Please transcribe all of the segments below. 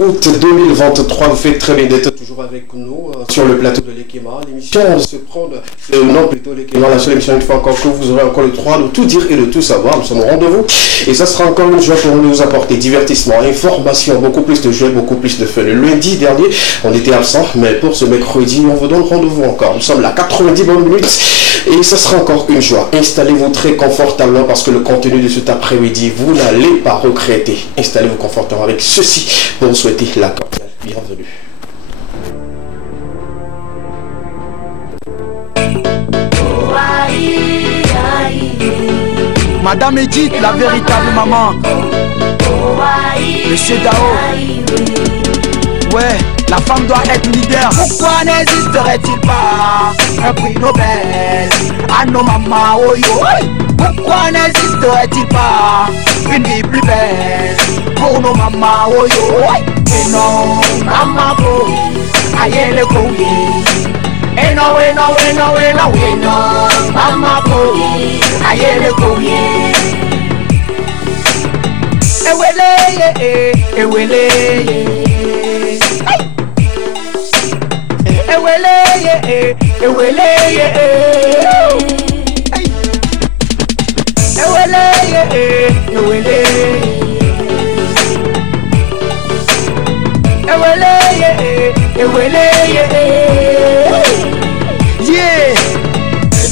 août 2023, vous faites très bien d'être toujours avec nous sur le plateau de l'Ekema. L'émission se prend le nom plutôt l'Ekema, la seule émission une fois encore que vous aurez encore le droit de tout dire et de tout savoir. Nous sommes au rendez-vous et ça sera encore une joie pour nous apporter divertissement, information, beaucoup plus de jeux, beaucoup plus de fun. Le lundi dernier, on était absent, mais pour ce mercredi, on vous donne rendez-vous encore. Nous sommes là 90 bonnes minutes et ça sera encore une joie. Installez-vous très confortablement parce que le contenu de cet après-midi, vous n'allez pas regretter. Installez-vous confortablement avec ceci pour vous souhaiter la cordiale bienvenue. Madame Edith, la véritable maman. Monsieur Dao. Ouais, la femme doit être leader. Pourquoi n'existerait-il pas un prix Nobel à nos mamans, oh yo? Pourquoi n'existerait-il pas une vie plus belle pour nos mamans, oh yo? Et non, maman, oh, aïe le courrier. Et non, et non, et non, et non, et non, maman, oh, aïe le courrier. Et wele, et wele, et wele, et wele, yeah.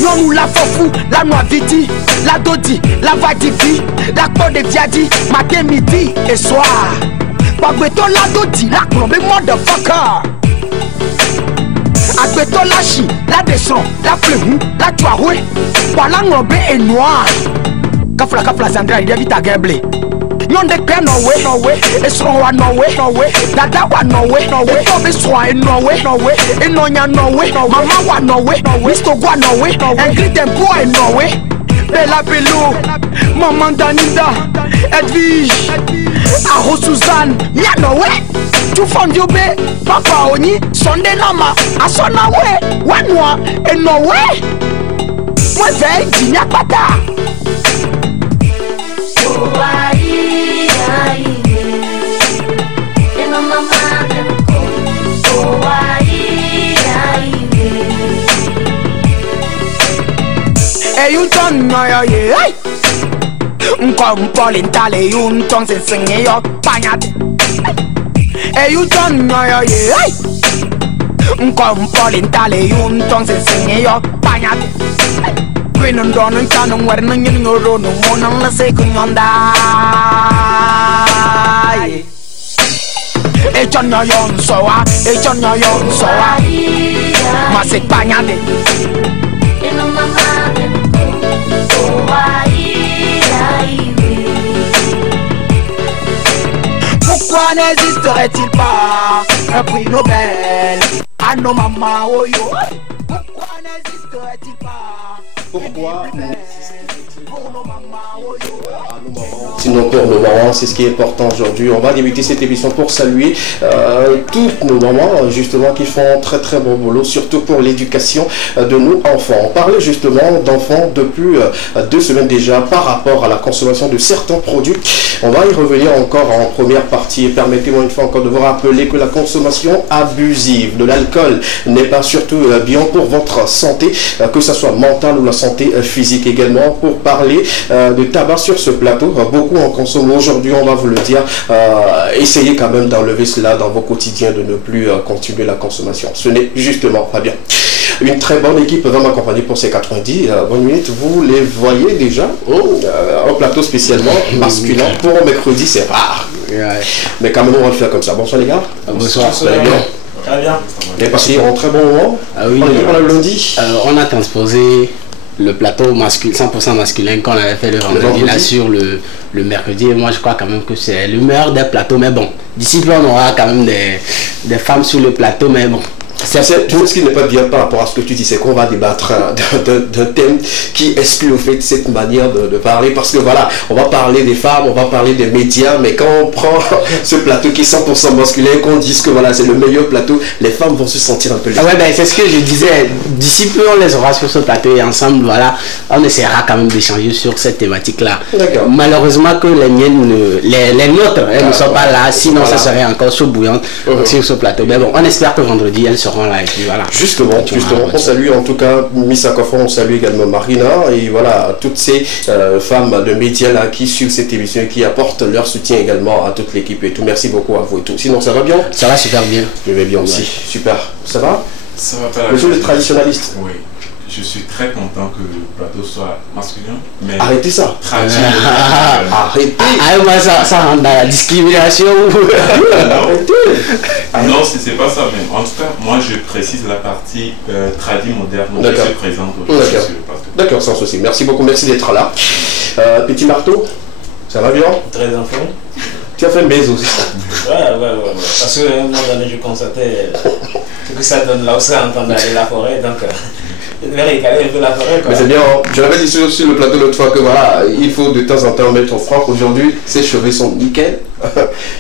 Non nous la fofou, la noix vidi, la dodi, la vadivi, la peau de viadi, matin, midi et soir. Bagbeto la dodi, la plombe motherfucker. Agbeto la chi, la descend, la flehou, la tuaroué, voilà ngombe et noir. Kafla Zandra, il évite à gambler. Non de clé no way, et son wa no way, dada wa no way, et tobe soin no way, et nonya no way, mama wa no way, misto wa no way, Ingrid boy no way, Bella Bello, maman Danida, Edwige, Aho Suzanne, ya no way, tu fond you be, papa oni, Sunday nama, asona way, wanwa, et no way, moi veille, dinya pata. Hey, you don't know your yeah. Polin tale, you don't sing your panyat. Hey, you don't know your yeah. Polin tale, you don't sing your panyat. Queen and Don and Canon were no road, no one on the second on die. It's on your own, so it's on your own, so Masik Panyade. Pourquoi n'existerait-il pas un prix Nobel à nos mamans, oh yo? Pourquoi n'existerait-il pas? Pourquoi sinon pour nos mamans, c'est ce qui est important aujourd'hui. On va débuter cette émission pour saluer toutes nos mamans justement qui font très très bon boulot, surtout pour l'éducation de nos enfants. On parlait justement d'enfants depuis 2 semaines déjà par rapport à la consommation de certains produits. On va y revenir encore en première partie et permettez-moi une fois encore de vous rappeler que la consommation abusive de l'alcool n'est pas surtout bien pour votre santé, que ce soit mentale ou la santé physique également. Pour parler de tabac sur ce plateau, beaucoup en consomment aujourd'hui, on va vous le dire. Essayez quand même d'enlever cela dans vos quotidiens, de ne plus continuer la consommation. Ce n'est justement pas bien. Une très bonne équipe va m'accompagner pour ces 90 bonnes minutes. Vous les voyez déjà au plateau spécialement masculin. Pour mercredi, c'est rare. Mais quand même, on va le faire comme ça. Bonsoir les gars. Bonsoir. Vous allez bien? Très bien. Vous avez passé un très bon moment. Oui, on est pour le lundi. On a transposé le plateau masculin, 100% masculin qu'on avait fait le vendredi là sur le mercredi. Et moi je crois quand même que c'est le meilleur des plateaux. Mais bon, d'ici peu on aura quand même des femmes sur le plateau. Mais bon, Tu sais ce qui n'est pas bien par rapport à ce que tu dis, c'est qu'on va débattre d'un thème qui exclut au fait cette manière de parler, parce que voilà, on va parler des femmes, on va parler des médias, mais quand on prend ce plateau qui est 100% masculin, qu'on dise que voilà, c'est le meilleur plateau, les femmes vont se sentir un peu lésées. Ouais, ben c'est ce que je disais, d'ici peu on les aura sur ce plateau et ensemble, voilà, on essaiera quand même d'échanger sur cette thématique-là. Malheureusement que les miennes, les nôtres, elles ne sont pas là, sinon ça serait encore chaud bouillante sur ce plateau. Mais bon, on espère que vendredi, elles seront là et puis voilà. Justement, on salue en tout cas Missa Kofon, on salue également Marina et voilà, toutes ces femmes de médias là qui suivent cette émission et qui apportent leur soutien également à toute l'équipe et tout. Merci beaucoup à vous et tout. Sinon, ça va bien? Ça va super bien. Je vais bien aussi. Super. Ça va? Ça va pas. Monsieur le traditionnaliste. Oui. Je suis très content que le plateau soit masculin. Mais arrêtez ça. Arrêtez. Moi, ça rentre dans la discrimination. Non, c'est pas ça même. En tout cas, moi je précise la partie tradie moderne. Donc je suis présente aujourd'hui sur le plateau. D'accord, sans souci. Merci beaucoup, merci d'être là. Petit marteau, ça va bien? Très en forme. Tu as fait une baise aussi. Ouais. Parce qu'à un moment donné, je constatais que ça donne là où ça entend d'aller la forêt. Donc, je devais récaler un peu la forêt. Quoi. Mais c'est bien, je l'avais dit sur le plateau l'autre fois que voilà, il faut de temps en temps mettre au franc. Aujourd'hui, ses cheveux sont nickel.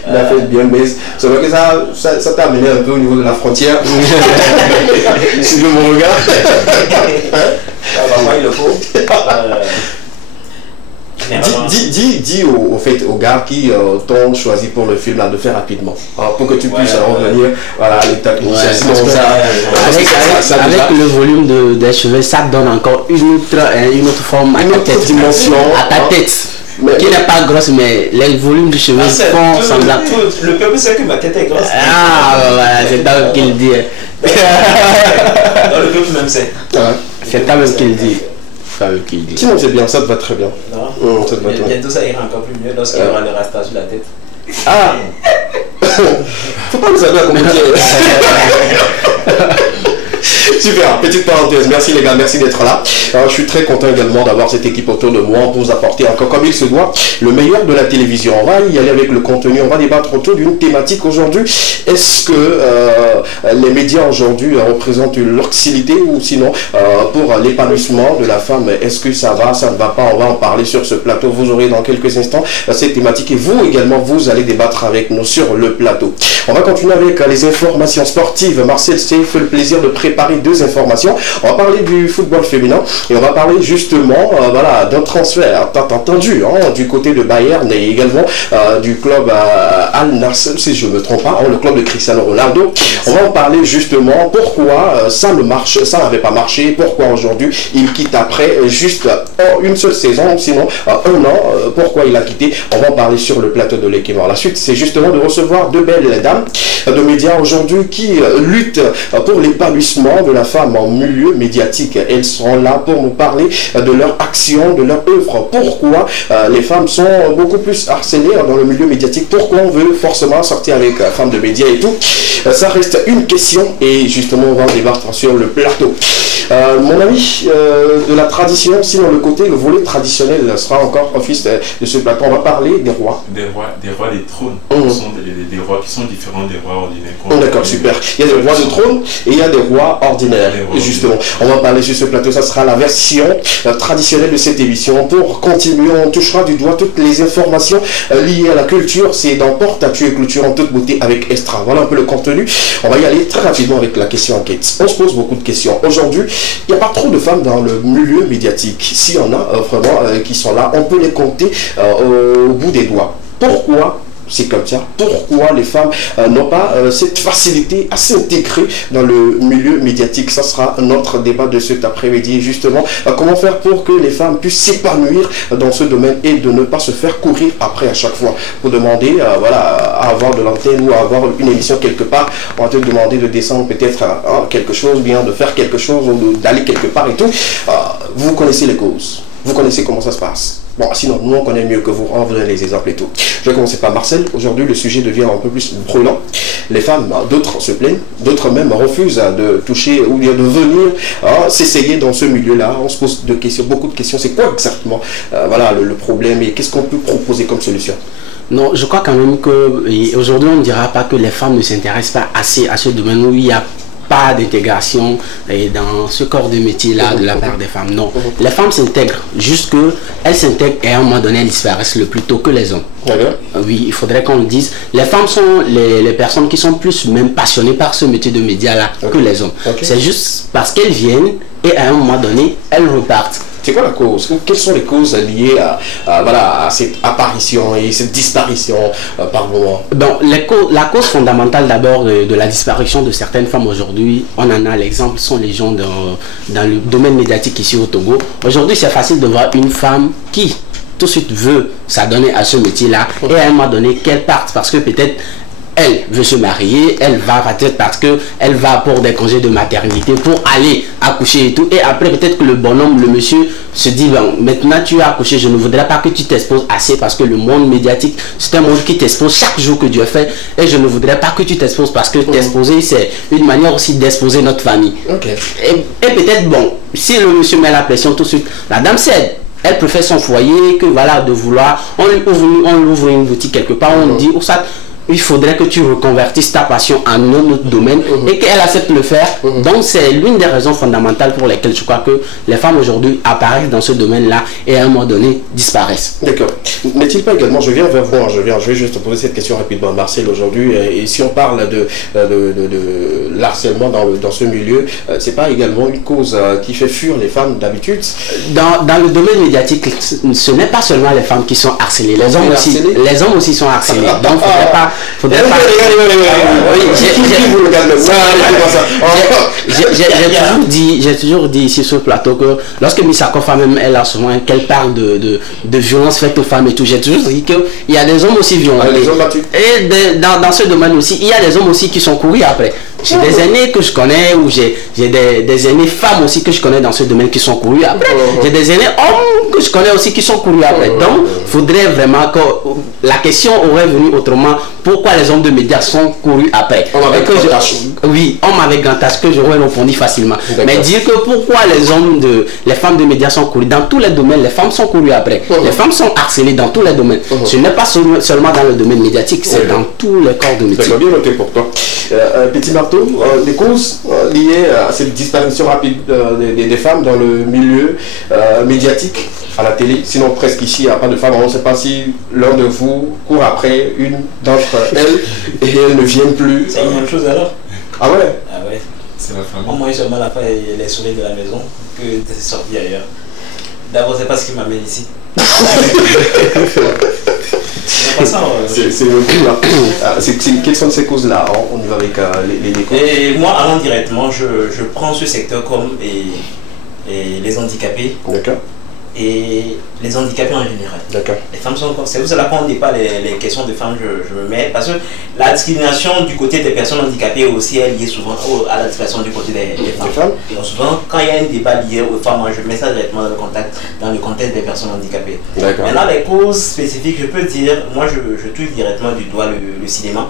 Il a fait bien baise. C'est vrai que ça t'a amené un peu au niveau de la frontière. Si je me regarde. Parfois, il le faut. Dis aux gars qui t'ont choisi pour le film là de faire rapidement pour que tu puisses revenir voilà, à l'étape initiale. Avec le volume des cheveux, ça donne encore une autre forme à ta tête. Dimension à ta tête. Qui n'est pas grosse, mais les volumes du cheveu font semblant. Le peuple sait que ma tête est grosse. Voilà, c'est toi qui le dit. Le peuple même sait. C'est toi même qui le dit. Sinon c'est bien, ça te va très bien. Non, ça te va bientôt ça ira encore plus mieux lorsqu'il y aura le rastage sur la tête. Ah. Faut pas nous savoir comment dire. Super, petite parenthèse, merci les gars, merci d'être là. Je suis très content également d'avoir cette équipe autour de moi pour vous apporter encore comme il se doit le meilleur de la télévision. On va y aller avec le contenu, on va débattre autour d'une thématique aujourd'hui. Est-ce que les médias aujourd'hui représentent une l'hostilité ou sinon pour l'épanouissement de la femme, est-ce que ça va, ça ne va pas? On va en parler sur ce plateau, vous aurez dans quelques instants cette thématique et vous également vous allez débattre avec nous sur le plateau. On va continuer avec les informations sportives. Marcel s'est fait le plaisir de préparer deux informations. On va parler du football féminin et on va parler justement voilà, d'un transfert tant entendu du côté de Bayern et également du club Al Nassr, si je ne me trompe pas, le club de Cristiano Ronaldo. On va en parler justement pourquoi ça ne marche, ça n'avait pas marché, pourquoi aujourd'hui il quitte après juste une seule saison, sinon un an, pourquoi il a quitté. On va en parler sur le plateau de l'équipe. La suite, c'est justement de recevoir deux belles dames de médias aujourd'hui qui luttent pour l'épanouissement de la femme en milieu médiatique. Elles seront là pour nous parler de leur action, de leur œuvre. Pourquoi les femmes sont beaucoup plus harcelées dans le milieu médiatique? Pourquoi on veut forcément sortir avec femmes de médias et tout? Ça reste une question et justement on va en débattre sur le plateau. Mon ami, de la tradition, sinon le volet traditionnel sera encore office de ce plateau. On va parler des rois. Des rois des trônes. Ce sont des rois qui sont différents des rois ordinaires. D'accord, super. Il y a des rois de trône et il y a des rois ordinaires. Justement, on va parler sur ce plateau. Ça sera la version traditionnelle de cette émission. Pour continuer, on touchera du doigt toutes les informations liées à la culture. C'est dans Porte à Tuer Culture en toute beauté avec Estra. Voilà un peu le contenu. On va y aller très rapidement avec la question enquête. On se pose beaucoup de questions. Aujourd'hui, il n'y a pas trop de femmes dans le milieu médiatique. S'il y en a vraiment qui sont là, on peut les compter au bout des doigts. Pourquoi c'est comme ça? Pourquoi les femmes n'ont pas cette facilité à s'intégrer dans le milieu médiatique? Ça sera notre débat de cet après-midi. Justement, comment faire pour que les femmes puissent s'épanouir dans ce domaine et de ne pas se faire courir après à chaque fois. Pour demander voilà, à avoir de l'antenne ou à avoir une émission quelque part, on va te demander de descendre peut-être quelque chose, bien de faire quelque chose ou d'aller quelque part et tout. Vous connaissez les causes. Vous connaissez comment ça se passe. Bon, sinon, nous, on connaît mieux que vous. On vous donne les exemples et tout. Je vais commencer par Marcel. Aujourd'hui, le sujet devient un peu plus brûlant. Les femmes, d'autres se plaignent, d'autres même refusent de toucher ou bien de venir s'essayer dans ce milieu-là. On se pose beaucoup de questions. C'est quoi exactement voilà, le problème et qu'est-ce qu'on peut proposer comme solution? Non, je crois quand même qu'aujourd'hui, on ne dira pas que les femmes ne s'intéressent pas assez à ce domaine où il y a pas d'intégration dans ce corps de métier-là de la part des femmes. Non, les femmes s'intègrent, juste qu'elles s'intègrent et à un moment donné, elles disparaissent le plus tôt que les hommes. Oui, il faudrait qu'on le dise. Les femmes sont les personnes qui sont plus même passionnées par ce métier de média-là que les hommes. C'est juste parce qu'elles viennent et à un moment donné, elles repartent. C'est quoi la cause? Quelles sont les causes liées à cette apparition et cette disparition par moment? La cause fondamentale d'abord de la disparition de certaines femmes aujourd'hui, on en a l'exemple, sont les gens dans le domaine médiatique ici au Togo. Aujourd'hui, c'est facile de voir une femme qui tout de suite veut s'adonner à ce métier-là et à un moment donné qu'elle parte parce que peut-être elle veut se marier, elle va peut-être parce qu'elle va pour des congés de maternité pour aller accoucher et tout. Et après, peut-être que le bonhomme, le monsieur, se dit, bon, maintenant tu as accouché, je ne voudrais pas que tu t'exposes assez parce que le monde médiatique, c'est un monde qui t'expose chaque jour que Dieu fait. Et je ne voudrais pas que tu t'exposes parce que t'exposer, c'est une manière aussi d'exposer notre famille. Et peut-être, bon, si le monsieur met la pression tout de suite, la dame cède. Elle préfère son foyer que voilà, de vouloir, on lui ouvre une boutique quelque part, on dit, où ça, il faudrait que tu reconvertisses ta passion en un autre domaine et qu'elle accepte de le faire. Donc c'est l'une des raisons fondamentales pour lesquelles je crois que les femmes aujourd'hui apparaissent dans ce domaine-là et à un moment donné disparaissent. D'accord. N'est-il pas également, je viens vers vous, je vais juste te poser cette question rapidement, Marcel, aujourd'hui, et si on parle de l'harcèlement dans ce milieu, c'est pas également une cause qui fait fuir les femmes d'habitude? Dans le domaine médiatique, ce n'est pas seulement les femmes qui sont harcelées, les hommes aussi sont harcelés. Donc j'ai toujours dit ici sur le plateau que lorsque Missakofa même elle a souvent qu'elle parle de violence faite aux femmes et tout, j'ai toujours dit qu'il y a des hommes aussi violents et dans ce domaine aussi il y a des hommes aussi qui sont courus après. J'ai des aînés que je connais ou j'ai des aînés femmes aussi que je connais dans ce domaine qui sont courus après. J'ai des aînés hommes que je connais aussi qui sont courus après. Donc il faudrait vraiment que la question aurait venu autrement. Pourquoi les hommes de médias sont courus après? Oui, hommes avec grand H que j'aurais répondu facilement. Mais dire que pourquoi les femmes de médias sont courues dans tous les domaines, les femmes sont courues après. Les femmes sont harcelées dans tous les domaines. Ce n'est pas seulement dans le domaine médiatique, c'est dans tous les corps de métier. C'est bien noté pour toi. Petit Marteau, des causes liées à cette disparition rapide des femmes dans le milieu médiatique, à la télé, sinon presque ici il n'y a pas de femmes. On ne sait pas si l'un de vous court après une d'entre elles et elles ne viennent plus. C'est une même chose alors? Ah ouais? Ah ouais. C'est la famille. Moi seulement la fois elle est sauvée de la maison que de sortir ailleurs. D'abord c'est pas ce qui m'amène ici. C'est le coup là. Quelles sont ces causes-là? On y va avec les causes. Et moi, allant directement, je prends ce secteur comme et les handicapés. D'accord. Et les handicapés en général. D'accord. Les femmes sont comme c'est vous allez quand on débat les questions de femmes, je me mets parce que la discrimination du côté des personnes handicapées aussi est liée souvent à la discrimination du côté des femmes. Donc souvent quand il y a un débat lié aux femmes, moi, je mets ça directement dans le contexte des personnes handicapées. Maintenant les causes spécifiques, je peux dire, moi je touche directement du doigt le cinéma.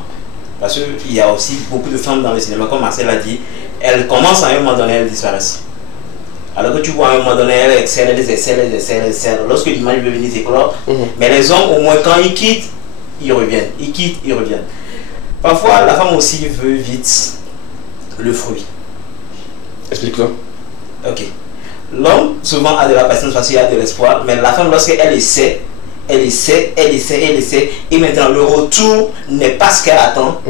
Parce qu'il y a aussi beaucoup de femmes dans le cinéma, comme Marcel a dit, elles commencent à un moment donné, elles disparaissent. Alors que tu vois à un moment donné, elles excellent. Lorsque l'image veut venir s'éclore, mais les hommes, au moins, quand ils quittent, ils reviennent. Ils quittent, ils reviennent. Parfois, la femme aussi veut vite le fruit. Explique-le. Ok. L'homme, souvent, a de la patience parce qu'il a de l'espoir, mais la femme, lorsqu'elle essaie, elle essaie, et maintenant, le retour n'est pas ce qu'elle attend,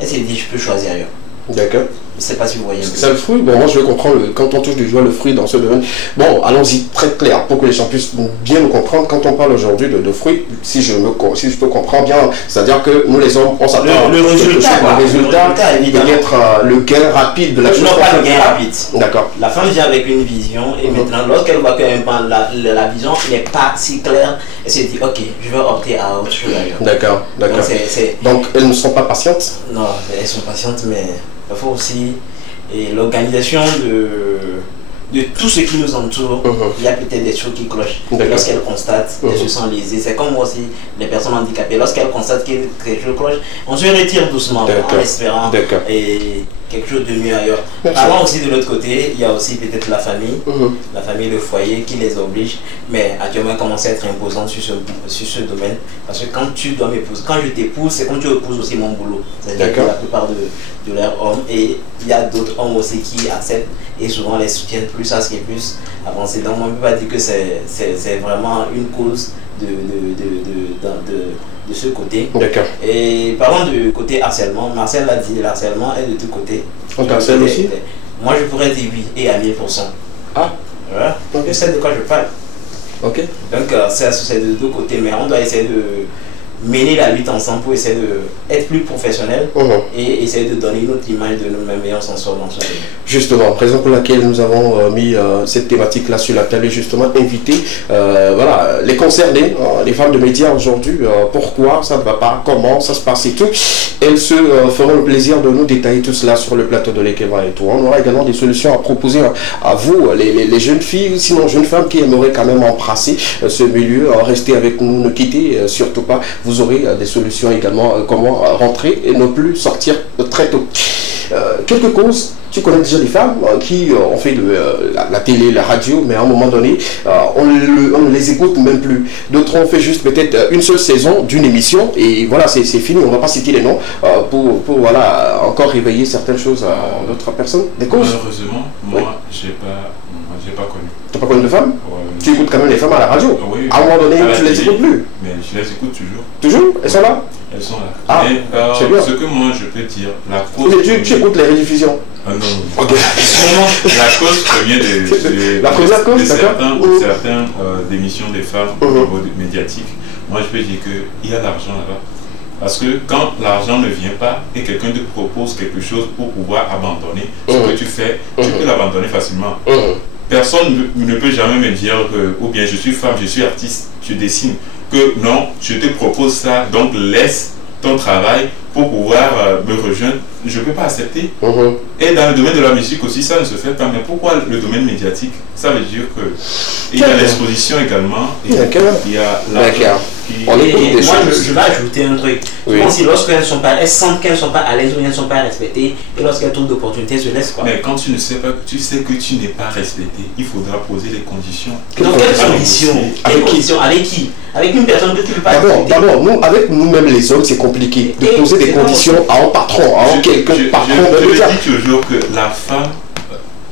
elle s'est dit, je peux choisir ailleurs. D'accord. Je ne sais pas si vous voyez. C'est le fruit. Bon, moi je comprends quand on touche du doigt le fruit dans ce domaine. Bon, allons-y très clair pour que les gens puissent bien nous comprendre. Quand on parle aujourd'hui de fruits, si je te comprends bien, c'est-à-dire que nous les hommes, on s'attend le résultat d'être le gain rapide de la chose. Non, pas le gain rapide. D'accord. La femme vient avec une vision et maintenant, lorsqu'elle voit que la vision n'est pas si claire, elle se dit, ok, je vais opter à autre chose ailleurs. D'accord, d'accord. Donc elles ne sont pas patientes? Non, elles sont patientes, mais il faut aussi l'organisation de tout ce qui nous entoure, il y a peut-être des choses qui clochent. Lorsqu'elles constatent, elles se sentent lésées. C'est comme moi aussi, les personnes handicapées, lorsqu'elles constatent que quelque chose cloche, on se retire doucement en espérant et quelque chose de mieux ailleurs. Parlons aussi de l'autre côté, il y a aussi peut-être la famille, le foyer qui les oblige, mais actuellement commence à être imposante sur ce domaine, parce que quand tu dois m'épouser, quand je t'épouse, c'est quand tu épouses aussi mon boulot. C'est-à-dire que la plupart de leurs hommes, et il y a d'autres hommes aussi qui acceptent et souvent les soutiennent plus à ce qui est plus avancé. Donc on ne peut pas dire que c'est vraiment une cause de ce côté. Et parlons du côté harcèlement, Marcel l'a dit, l'harcèlement est de tous côtés. On harcèle aussi? Moi je pourrais dire oui, et à 1000%. Ah, voilà. Donc je sais de quoi je parle. Ok. Donc c'est de deux côtés, mais on doit essayer de mener la lutte ensemble pour essayer d'être plus professionnel et essayer de donner une autre image de nous-mêmes et on s'en sort dans ce pays. Justement, raison pour laquelle nous avons mis cette thématique-là sur la table et justement invité voilà, les concernés, les femmes de médias aujourd'hui, pourquoi ça ne va pas, comment ça se passe et tout. Elles se feront le plaisir de nous détailler tout cela sur le plateau de l'Ekeba et tout. On aura également des solutions à proposer à vous, les jeunes filles, sinon jeunes femmes qui aimeraient quand même embrasser ce milieu. Restez avec nous, ne quittez surtout pas. Vous aurez des solutions également, comment rentrer et ne plus sortir très tôt. Quelques causes, tu connais déjà des femmes qui ont fait de la télé, la radio, mais à un moment donné, on ne les écoute même plus. D'autres ont fait juste peut-être une seule saison d'une émission et voilà, c'est fini, on ne va pas citer les noms pour voilà, encore réveiller certaines choses à d'autres personnes. Des causes? Malheureusement, moi, j'ai pas connu. Tu n'as pas connu de femmes? Tu écoutes quand même les femmes à la radio? Oui. À un moment donné, tu ne les écoutes plus? Mais je les écoute toujours. Toujours? Elles sont là? Elles sont là. Ah, c'est bien. Ce que moi je peux dire, la cause... Tu écoutes les rediffusions? Non. Ok. La cause provient la première cause, de certaines démissions des femmes au niveau médiatique. Moi je peux dire qu'il y a l'argent là-bas. Parce que quand l'argent ne vient pas et quelqu'un te propose quelque chose pour pouvoir abandonner ce que tu fais, tu peux l'abandonner facilement. Personne ne peut jamais me dire que, ou bien je suis femme, je suis artiste, je dessine, que non, je te propose ça, donc laisse ton travail pour pouvoir me rejoindre. Je ne peux pas accepter. Et dans le domaine de la musique aussi, ça ne se fait pas. Mais pourquoi le domaine médiatique? Ça veut dire que il y a l'exposition également. Et il y a l'argent. Moi, je vais ajouter un truc. Si lorsqu'elles sont pas, elles sentent qu'elles ne sont pas à l'aise ou elles ne sont pas respectées, et lorsqu'elles trouvent d'opportunités, elles se laissent quoi. Mais quand tu ne sais pas, tu sais que tu n'es pas respecté, il faudra poser les conditions. Donc quelles conditions? Avec qui? Avec une personne que tu ne peux pas respecter. D'abord, nous, avec nous-mêmes les hommes, c'est compliqué de poser des conditions à un patron, à quelqu'un patron. Je le dis toujours que la femme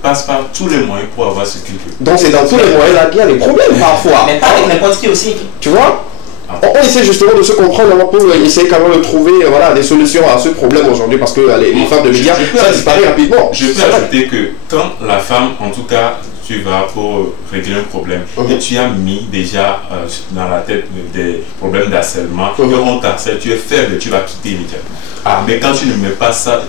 passe par tous les moyens pour avoir ce qu'il veut. Donc c'est dans tous les moyens là qu'il y a des problèmes parfois. Mais pas avec n'importe qui aussi. Tu vois? On essaie justement de se comprendre pour essayer quand même de trouver voilà, des solutions à ce problème aujourd'hui parce que les femmes de médias, ça disparaît rapidement. Je peux ajouter que quand la femme, en tout cas, tu vas pour régler un problème et tu as mis déjà dans la tête des problèmes d'harcèlement et on t'harcèle, tu es faible, tu vas quitter immédiatement. Mais quand tu ne mets pas ça,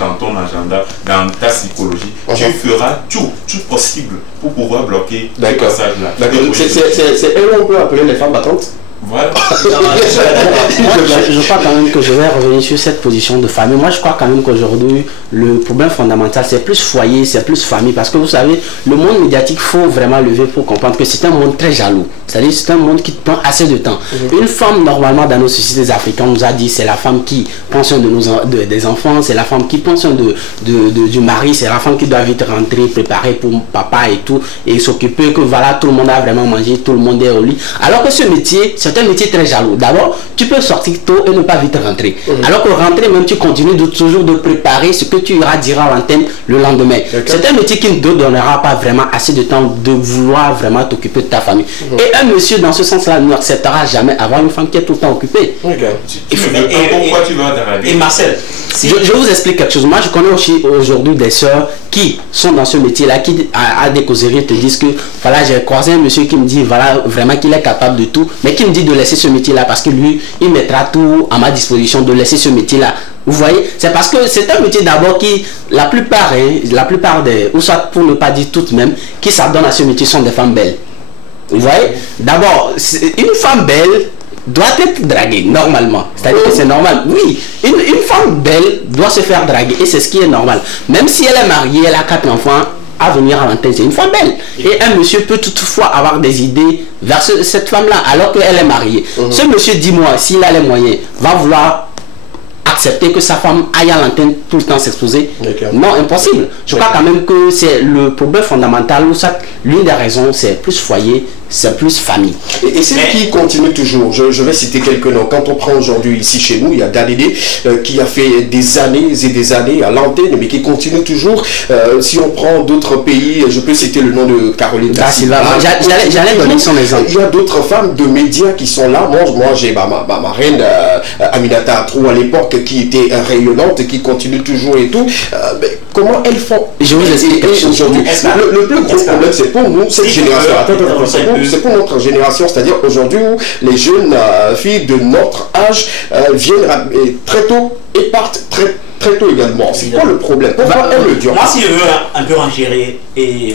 dans ton agenda, dans ta psychologie, tu feras tout possible pour pouvoir bloquer ce passage-là. C'est elles on peut appeler les femmes battantes. Voilà. Je crois quand même que je vais revenir sur cette position de famille. Moi, je crois quand même qu'aujourd'hui, le problème fondamental, c'est plus foyer, c'est plus famille. Parce que vous savez, le monde médiatique, il faut vraiment lever pour comprendre que c'est un monde très jaloux. C'est-à-dire c'est un monde qui prend assez de temps. Une femme, normalement, dans nos sociétés africaines, on nous a dit c'est la femme qui prend soin des enfants, c'est la femme qui prend soin du mari, c'est la femme qui doit vite rentrer, préparer pour papa et tout, et s'occuper que voilà, tout le monde a vraiment mangé, tout le monde est au lit. Alors que ce métier, c'est un métier très jaloux. D'abord, tu peux sortir tôt et ne pas vite rentrer. Alors que rentrer, même tu continues toujours de préparer ce que tu iras dire à l'antenne le lendemain. C'est un métier qui ne te donnera pas vraiment assez de temps de vouloir vraiment t'occuper de ta famille. Et un monsieur, dans ce sens-là, n'acceptera jamais avoir une femme qui est tout le temps occupée. Pourquoi tu vas t'arrêter? Et Marcel, je vous explique quelque chose. Moi, je connais aussi aujourd'hui des sœurs qui sont dans ce métier-là, qui à des causeries te disent que voilà, j'ai croisé un monsieur qui me dit voilà, vraiment qu'il est capable de tout, mais qui me dit de laisser ce métier-là parce que lui, il mettra tout à ma disposition de laisser ce métier-là. Vous voyez, c'est parce que c'est un métier d'abord qui, la plupart des, ou soit pour ne pas dire toutes même, qui s'adonnent à ce métier sont des femmes belles. Vous voyez, d'abord, une femme belle doit être draguée normalement. C'est-à-dire que c'est normal. Oui, une femme belle doit se faire draguer et c'est ce qui est normal. Même si elle est mariée, elle a 4 enfants, à venir à l'antenne, c'est une femme belle. Et un monsieur peut toutefois avoir des idées vers cette femme-là, alors qu'elle est mariée. Ce monsieur, dis-moi, s'il a les moyens, va vouloir accepter que sa femme aille à l'antenne tout le temps s'exposer? Non, impossible. Je crois quand même que c'est le problème fondamental, ou ça, l'une des raisons, c'est plus foyer, c'est plus famille. Et c'est qui continue toujours. Je vais citer quelques noms. Quand on prend aujourd'hui ici chez nous, il y a Dalidé qui a fait des années et des années à l'antenne, mais qui continue toujours. Si on prend d'autres pays, je peux citer le nom de Caroline Da Silva. J'allais donner son exemple. Il y a d'autres femmes de médias qui sont là. Moi j'ai ma reine Aminata Atrou à l'époque qui était rayonnante et qui continue toujours et tout. Mais comment elles font? Je vous explique quelque chose. Le plus gros problème, c'est pour nous, cette génération. C'est pour notre génération, c'est-à-dire aujourd'hui où les jeunes filles de notre âge viennent très tôt et partent très tôt également. C'est quoi le problème? Pourquoi elles le durent? Moi, si je veux un peu enchérir et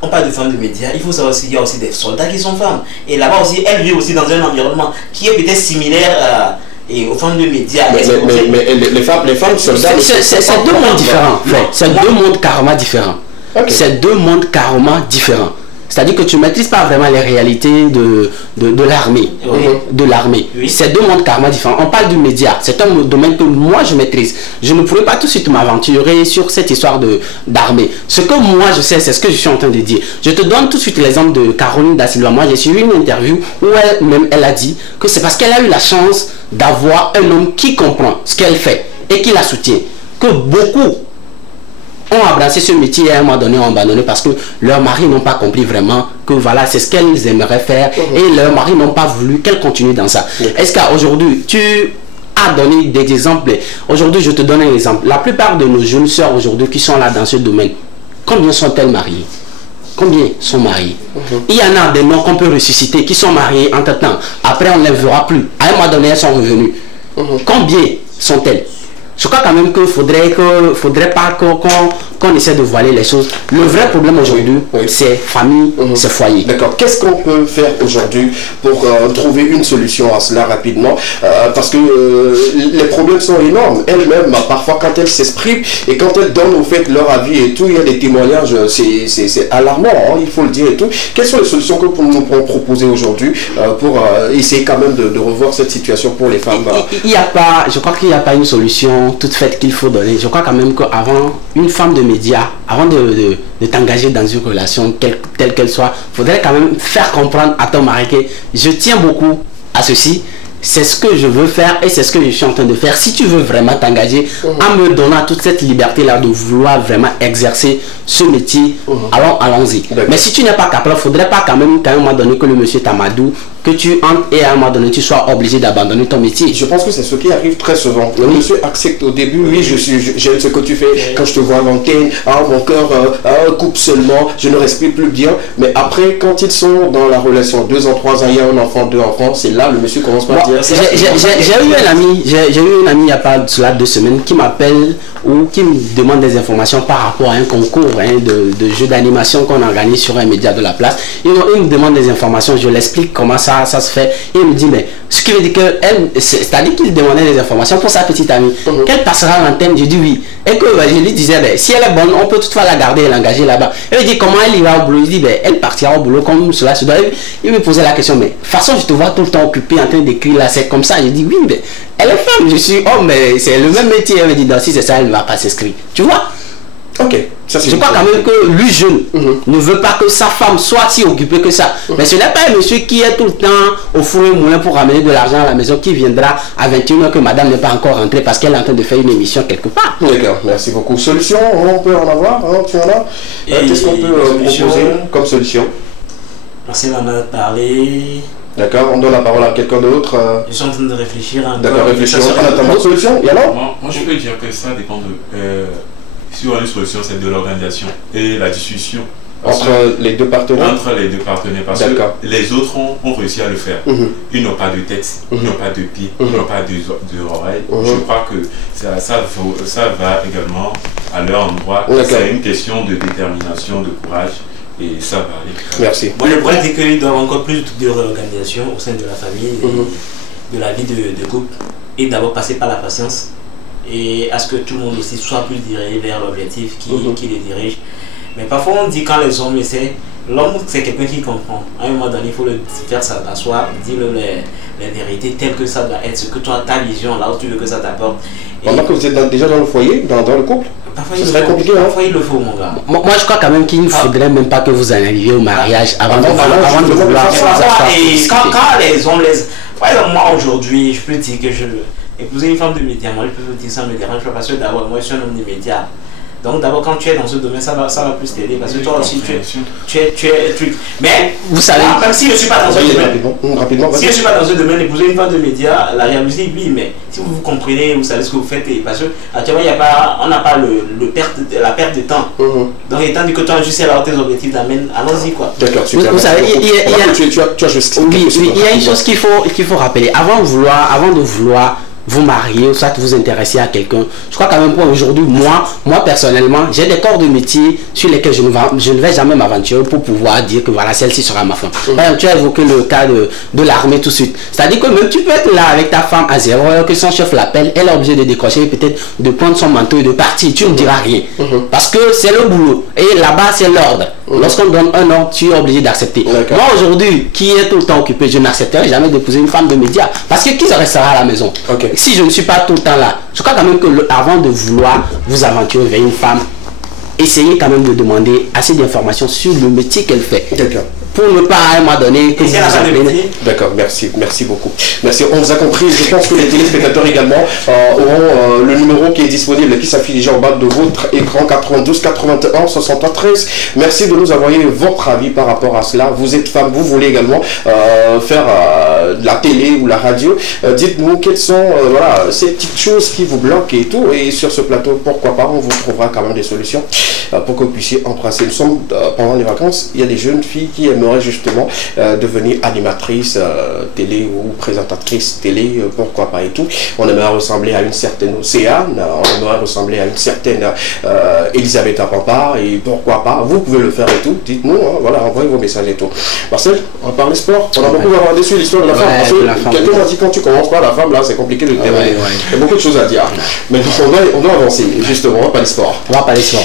on parle de femmes de médias, il faut savoir qu'il y a aussi des soldats qui sont femmes. Et là-bas aussi, elles vivent aussi dans un environnement qui est peut-être similaire et aux femmes de médias. Mais les femmes soldats... C'est deux mondes différents. C'est deux mondes carrément différents. C'est deux mondes carrément différents. C'est-à-dire que tu ne maîtrises pas vraiment les réalités de l'armée. De l'armée. C'est deux mondes carrément différents. On parle du média. C'est un domaine que moi je maîtrise. Je ne pourrais pas tout de suite m'aventurer sur cette histoire d'armée. Ce que moi je sais, c'est ce que je suis en train de dire. Je te donne tout de suite l'exemple de Caroline Da Silva. Moi j'ai suivi une interview où elle a dit que c'est parce qu'elle a eu la chance d'avoir un homme qui comprend ce qu'elle fait et qui la soutient. Que beaucoup ont embrassé ce métier et à un moment donné ont abandonné parce que leurs maris n'ont pas compris vraiment que voilà, c'est ce qu'elles aimeraient faire et leurs maris n'ont pas voulu qu'elles continuent dans ça. Est-ce qu'aujourd'hui, tu as donné des exemples? Aujourd'hui, je te donne un exemple. La plupart de nos jeunes sœurs aujourd'hui qui sont là dans ce domaine, combien sont-elles mariées? Combien sont mariées? Il y en a des noms qu'on peut ressusciter qui sont mariés entre-temps. Après, on ne les verra plus. À un moment donné, elles sont revenues. Combien sont-elles? Je crois quand même qu'il faudrait pas qu'on essaie de voiler les choses. Le vrai problème aujourd'hui, c'est famille, c'est foyer. D'accord. Qu'est-ce qu'on peut faire aujourd'hui pour trouver une solution à cela rapidement? Parce que les problèmes sont énormes. Elles-mêmes, parfois, quand elles s'expriment et quand elles donnent au fait leur avis et tout, il y a des témoignages, c'est alarmant, hein, il faut le dire et tout. Quelles sont les solutions que nous pouvons proposer aujourd'hui pour essayer quand même de revoir cette situation pour les femmes? Je crois qu'il n'y a pas une solution toute faite qu'il faut donner. Je crois quand même qu'avant, une femme de médias, avant de t'engager dans une relation telle qu'elle soit, il faudrait quand même faire comprendre à ton mari que je tiens beaucoup à ceci, c'est ce que je veux faire et c'est ce que je suis en train de faire. Si tu veux vraiment t'engager en me donnant toute cette liberté-là de vouloir vraiment exercer ce métier, alors allons-y. Mais si tu n'es pas capable, il ne faudrait pas quand même qu'à un moment donné que le monsieur t'amadou, que tu entres et à un moment donné tu sois obligé d'abandonner ton métier. Je pense que c'est ce qui arrive très souvent. Le monsieur accepte au début, oui, j'aime ce que tu fais, quand je te vois à l'antenne, mon cœur coupe seulement, je ne respire plus bien. Mais après, quand ils sont dans la relation 2 ans, 3 ans, il y a un enfant, 2 enfants, c'est là le monsieur commence par dire. J'ai eu un ami il n'y a pas cela 2 semaines qui m'appelle ou qui me demande des informations par rapport à un concours de jeux d'animation qu'on organise sur un média de la place. Il me demande des informations, je l'explique comment ça se fait. Et il me dit, mais ce qui veut dire que c'est-à-dire qu'il demandait des informations pour sa petite amie. Qu'elle passera à l'antenne, je dis oui. Et que je lui disais, si elle est bonne, on peut toutefois la garder et l'engager là-bas. Il me dit, comment elle ira au boulot? Il dit, elle partira au boulot comme cela se doit. Il me posait la question, mais de toute façon, je te vois tout le temps occupé en train d'écrire là, c'est comme ça. Je dis, oui, mais elle est femme, je suis homme, mais c'est le même métier. Elle me dit, non, si c'est ça, elle ne va pas s'inscrire. Tu vois? Ok. Je crois quand même que lui jeune ne veut pas que sa femme soit si occupée que ça. Mais ce n'est pas un monsieur qui est tout le temps au four et au moulin pour ramener de l'argent à la maison, qui viendra à 21h que madame n'est pas encore rentrée parce qu'elle est en train de faire une émission quelque part. D'accord, merci beaucoup. Solution, on peut en avoir, tu en as? Qu'est-ce qu'on peut proposer comme solution? Merci d'en avoir parlé. D'accord, on donne la parole à quelqu'un d'autre. Je suis en train de réfléchir. D'accord, réfléchir. En attendant, solution, il y en a? Moi, je peux dire que ça dépend de... si on a une solution, c'est de l'organisation et la discussion. Entre les deux partenaires? Entre les deux partenaires, parce que les autres ont réussi à le faire. Ils n'ont pas de tête, ils n'ont pas de pied, ils n'ont pas d'oreilles. Je crois que ça va également à leur endroit. C'est une question de détermination, de courage. Et ça va aller. Merci. Moi, je pourrais dire qu'il doit y avoir encore plus de réorganisation au sein de la famille, et de la vie de couple. Et d'abord passer par la patience. et à ce que tout le monde aussi soit plus dirigé vers l'objectif qui les dirige. Mais parfois on dit quand les hommes essaient, l'homme c'est quelqu'un qui comprend. À un moment donné, il faut le faire s'asseoir, dire les vérités telles que ça doit être, ce que toi, ta vision, là où tu veux que ça t'apporte. Pendant que vous êtes déjà dans le foyer, dans le couple, ce serait compliqué. Parfois il le faut, mon gars. Moi je crois quand même qu'il ne faudrait même pas que vous en arriviez au mariage avant de vouloir et quand les hommes les... Par exemple, moi aujourd'hui, je peux dire que je épouser une femme de médias, moi je peux vous dire ça me dérange pas parce que d'abord moi je suis un homme de médias. Donc d'abord quand tu es dans ce domaine, ça va plus t'aider parce que toi aussi tu es truc. Mais vous savez, même si je suis pas dans ce domaine, si je suis pas dans ce domaine, épouser une femme de médias, la jalousie, oui, mais si vous comprenez, vous savez ce que vous faites, parce que actuellement on n'a pas la perte de temps. Donc étant donné que toi juste là tes objectifs t'amènent, allons-y quoi. D'accord, super. Vous savez, il y a une chose qu'il faut rappeler avant de vouloir vous marier ou soit vous intéresser à quelqu'un. Je crois quand même pour aujourd'hui, moi personnellement, j'ai des corps de métier sur lesquels je ne vais jamais m'aventurer pour pouvoir dire que voilà, celle-ci sera ma femme. Tu as évoqué le cas de l'armée tout de suite. C'est-à-dire que même tu peux être là avec ta femme à 0 heure, que son chef l'appelle, elle est obligée de décrocher, peut-être de prendre son manteau et de partir. Tu ne diras rien. Parce que c'est le boulot. Et là-bas, c'est l'ordre. Lorsqu'on donne un ordre, tu es obligé d'accepter. Moi aujourd'hui, qui est tout le temps occupé, je n'accepterai jamais d'épouser une femme de médias. Parce que qui restera à la maison? Si je ne suis pas tout le temps là, je crois quand même que avant de vouloir vous aventurer vers une femme, essayez quand même de demander assez d'informations sur le métier qu'elle fait. D'accord. Pour ne pas à un moment donné que vous appelez. D'accord, merci beaucoup. Merci, on vous a compris. Je pense que les téléspectateurs également auront le numéro qui est disponible, qui s'affiche déjà en bas de votre écran, 92 81 63 13. Merci de nous avoir eu votre avis par rapport à cela. Vous êtes femme, vous voulez également faire de la télé ou la radio. Dites-nous quelles sont ces petites choses qui vous bloquent et tout. Et sur ce plateau, pourquoi pas, on vous trouvera quand même des solutions pour que vous puissiez embrasser. Nous sommes pendant les vacances, il y a des jeunes filles qui aiment justement devenir animatrice télé ou présentatrice télé, pourquoi pas et tout. On aimerait ressembler à une certaine Océane, on aimerait ressembler à une certaine Elisabeth Pampa et pourquoi pas, vous pouvez le faire et tout. Dites-nous, voilà, envoyez vos messages et tout. Marcel, on va parler sport. On a beaucoup abordé sur l'histoire de la femme. Parce que quelqu'un m'a dit quand tu commences pas la femme là, c'est compliqué de terminer. Il y a beaucoup de choses à dire. Mais on doit avancer, justement, on va parler sport.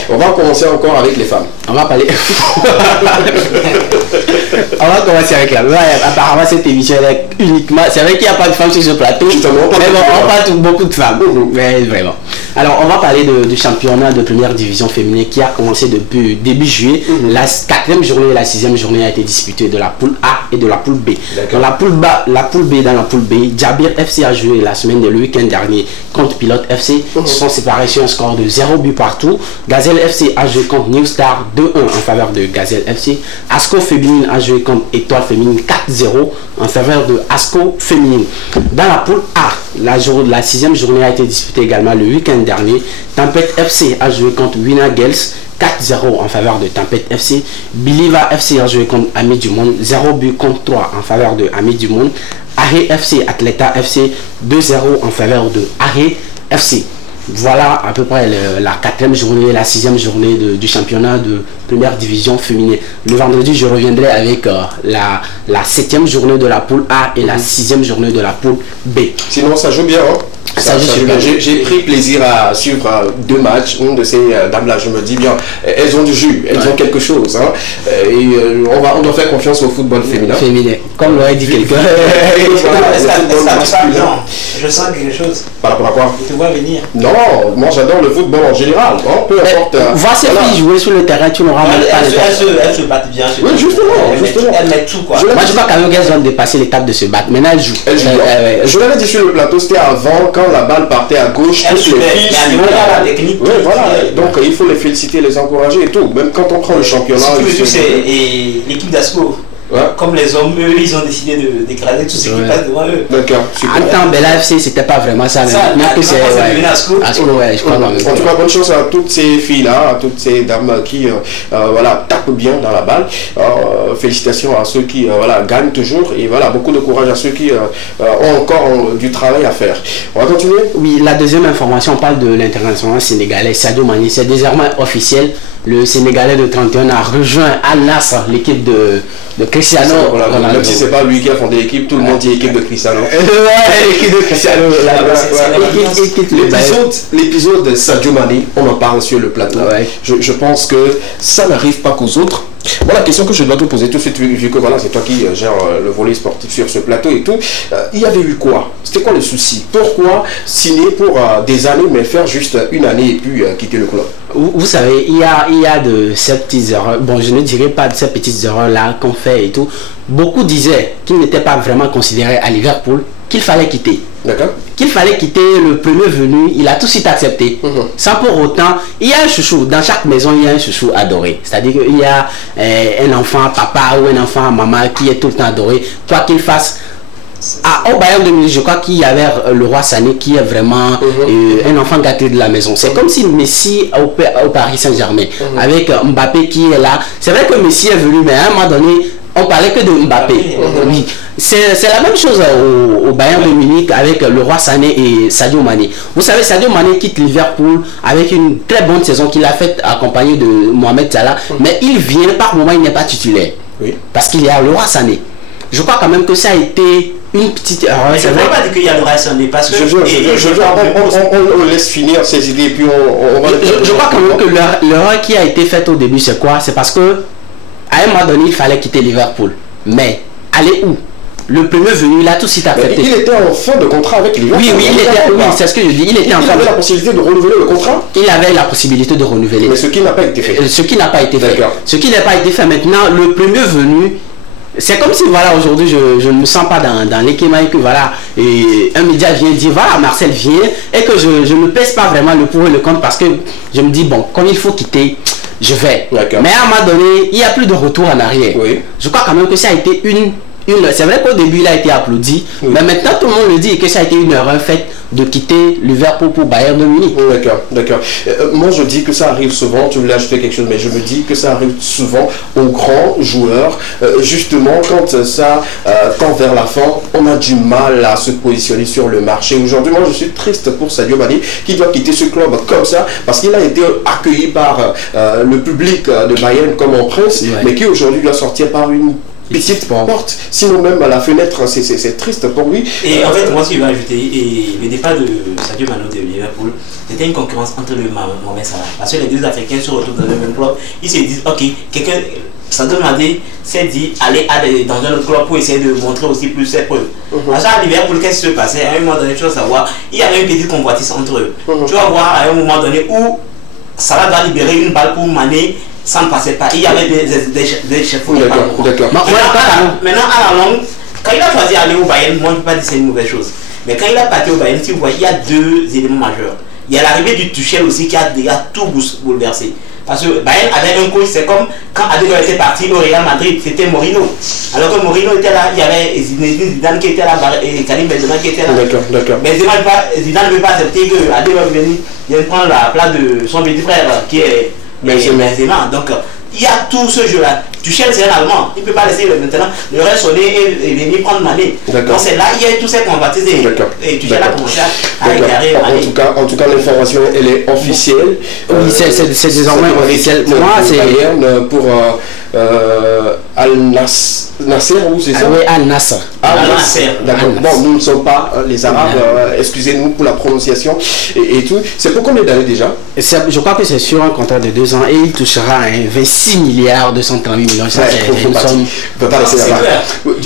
On va commencer encore avec les femmes. On va parler. On va commencer avec la. Apparemment, cette émission est uniquement. C'est vrai qu'il n'y a pas de femmes sur ce plateau. Mais bon, on parle beaucoup de femmes. Mais vraiment. Alors, on va parler du championnat de première division féminine qui a commencé depuis début juillet. La 4e journée et la 6e journée a été disputée de la poule A et de la poule B. Dans la poule B, dans la poule B, Djabir FC a joué la semaine de le week-end dernier contre Pilote FC. Ils sont séparés sur un score de 0 but partout. Gazelle FC a joué contre New Star 2-1 en faveur de Gazelle FC. Asco Féminine a joué contre Étoile Féminine 4-0 en faveur de Asco Féminine. Dans la poule A, la 6e journée a été disputée également le week-end dernier. Tempête FC a joué contre Wina Girls 4-0 en faveur de Tempête FC. Biliva FC a joué contre Amis du Monde 0 but contre 3 en faveur de Amis du Monde. Arrêt FC Atleta FC 2-0 en faveur de Arrêt FC. Voilà à peu près la 4e journée, la 6e journée du championnat de première division féminine. Le vendredi, je reviendrai avec la 7e journée de la poule A et la 6e journée de la poule B. Sinon, ça joue bien, hein? J'ai pris plaisir à suivre 2 matchs. Une de ces dames-là, je me dis bien, elles ont du jus, elles ont quelque chose. Hein, et on doit faire confiance au football féminin. Comme l'aurait dit quelqu'un. Je sens quelque chose. Par rapport à quoi? Tu te vois venir. Non, moi j'adore le football en général. Peu importe. Vois ces filles jouer sur le terrain, tu n'auras même pas elles se battent bien. Oui, justement. Elles mettent tout, quoi. Moi je crois quand même qu'elles ont dépassé l'étape de se battre. Maintenant elles jouent. Je l'avais dit sur le plateau, c'était avant, quand la balle partait à gauche, toutes les filles la technique. Oui, voilà. Donc il faut les féliciter, les encourager et tout. Même quand on prend le championnat. Et l'équipe d'Asco. Comme les hommes, eux, ils ont décidé d'écraser tout ce qui passe devant eux. D'accord, super. Attends, mais la FC, c'était pas vraiment ça. Maintenant que c'est Asco, je crois. En tout cas, bonne chance à toutes ces filles-là, à toutes ces dames qui tapent bien dans la balle. Félicitations à ceux qui gagnent toujours. Et voilà, beaucoup de courage à ceux qui ont encore du travail à faire. On va continuer? Oui, la deuxième information, on parle de l'international sénégalais Sadio Mané. C'est désormais officiel. Le Sénégalais de 31 a rejoint Al Nassr, l'équipe de Cristiano Ronaldo. Même si c'est pas lui qui a fondé l'équipe, tout le monde dit équipe de Cristiano. L'équipe de Cristiano. L'épisode Sadio Mané, on en parle sur le plateau. Je pense que ça n'arrive pas qu'aux autres. Bon, la question que je dois te poser tout de suite, vu que voilà, c'est toi qui gères le volet sportif sur ce plateau et tout, il y avait eu quoi? C'était quoi le souci? Pourquoi signer pour des années, mais faire juste une année et puis quitter le club? Vous savez, il y a de ces petites erreurs. Bon, je ne dirais pas de ces petites erreurs-là qu'on fait et tout. Beaucoup disaient qu'il n'était pas vraiment considéré à Liverpool, qu'il fallait quitter. D'accord. Qu'il fallait quitter le premier venu, il a tout de suite accepté. Sans pour autant, il y a un chouchou. Dans chaque maison, il y a un chouchou adoré. C'est-à-dire qu'il y a un enfant papa ou un enfant maman qui est tout le temps adoré. Quoi qu'il fasse. Au Bayern de Munich, je crois qu'il y avait le roi Sané qui est vraiment un enfant gâté de la maison. C'est comme si Messi au Paris Saint-Germain, avec Mbappé qui est là. C'est vrai que Messi est venu, mais à un moment donné, on parlait que de Mbappé. Oui. C'est la même chose au Bayern de Munich avec le roi Sané et Sadio Mané. Vous savez, Sadio Mané quitte Liverpool avec une très bonne saison qu'il a faite accompagné de Mohamed Salah, mais il vient, par moment, il n'est pas titulaire. Oui. Parce qu'il y a le roi Sané. Je crois quand même que ça a été une petite erreur. Je ne veux pas dire qu'il y a le roi Sané parce que on laisse finir ces idées et puis on va... Je crois quand même que l'erreur qui a été faite au début, c'est quoi? C'est parce que à un moment donné, il fallait quitter Liverpool. Mais aller où? Le premier venu, il a tout de suite accepté. Il était en fin de contrat avec Liverpool. Oui, c'est ce que je dis. Il avait la possibilité de renouveler le contrat. Il avait la possibilité de renouveler. Mais ce qui n'a pas été fait. Ce qui n'a pas été fait. Ce qui n'a pas été fait maintenant, le premier venu, c'est comme si voilà, aujourd'hui je ne me sens pas dans l'équipe et que voilà, et un média vient dire voilà, Marcel vient, et que je ne pèse pas vraiment le pour et le contre parce que je me dis bon, comme il faut quitter, je vais. Mais à un moment donné, il n'y a plus de retour en arrière. Oui. Je crois quand même que ça a été c'est vrai qu'au début il a été applaudi, mais maintenant tout le monde le dit que ça a été une erreur faite de quitter Liverpool pour Bayern de Munich. D'accord. Moi je dis que ça arrive souvent, tu voulais ajouter quelque chose, mais je me dis que ça arrive souvent aux grands joueurs, justement quand ça tend vers la fin, on a du mal à se positionner sur le marché. Aujourd'hui, moi je suis triste pour Sadio Mané qui doit quitter ce club comme ça, parce qu'il a été accueilli par le public de Bayern comme un prince, mais qui aujourd'hui doit sortir par une petite porte, sinon même à la fenêtre, c'est triste pour lui. Et en fait, moi ce que je vais ajouter, le départ de Sadio Mané de Liverpool, c'était une concurrence entre le Mohamed Salah. Parce que les deux Africains se retrouvent dans le même club, ils se disent, ok, quelqu'un, Sadio Mané s'est dit aller dans un autre club pour essayer de montrer aussi plus ses preuves. À Liverpool, qu'est-ce qui se passait? À un moment donné, tu vas savoir, il y avait une petite convoitise entre eux. Tu vas voir à un moment donné où Salah va libérer une balle pour Mané. Ça ne passait pas. Il y avait des chefs. D'accord. Maintenant, à la longue, quand il a choisi d'aller au Bayern, moi je ne peux pas dire que c'est une mauvaise chose. Mais quand il a parti au Bayern, si vous voyez, il y a deux éléments majeurs. Il y a l'arrivée du Tuchel aussi qui a déjà tout bouleversé. Parce que Bayern avait un coach, c'est comme quand Adebayor était parti au Real Madrid, c'était Mourinho. Alors que Mourinho était là, il y avait Zidane qui était là, et Karim Benzema qui était là. D'accord. Benzema, Zidane ne veut pas accepter que Adebayor vienne prendre la place de son petit frère qui est Benzema. Donc il y a tout ce jeu-là. Tuchel, c'est un Allemand. Il ne peut pas laisser maintenant le reste sonner et venir prendre Mané. Donc c'est là il y a eu tous ces convoitisés. Et Tuchel a commencé à égarer Mané. En tout cas, l'information, elle est officielle. Oui, c'est désormais officiel. Moi, c'est pour Al-Nasser, ou c'est ça? Oui, Al-Nasser. D'accord. Bon, nous ne sommes pas les Arabes, excusez-nous pour la prononciation et tout. C'est pour combien d'années déjà? Je crois que c'est sur un contrat de 2 ans et il touchera 26 milliards 238 millions. Ça, il ne peut pas laisser là-bas.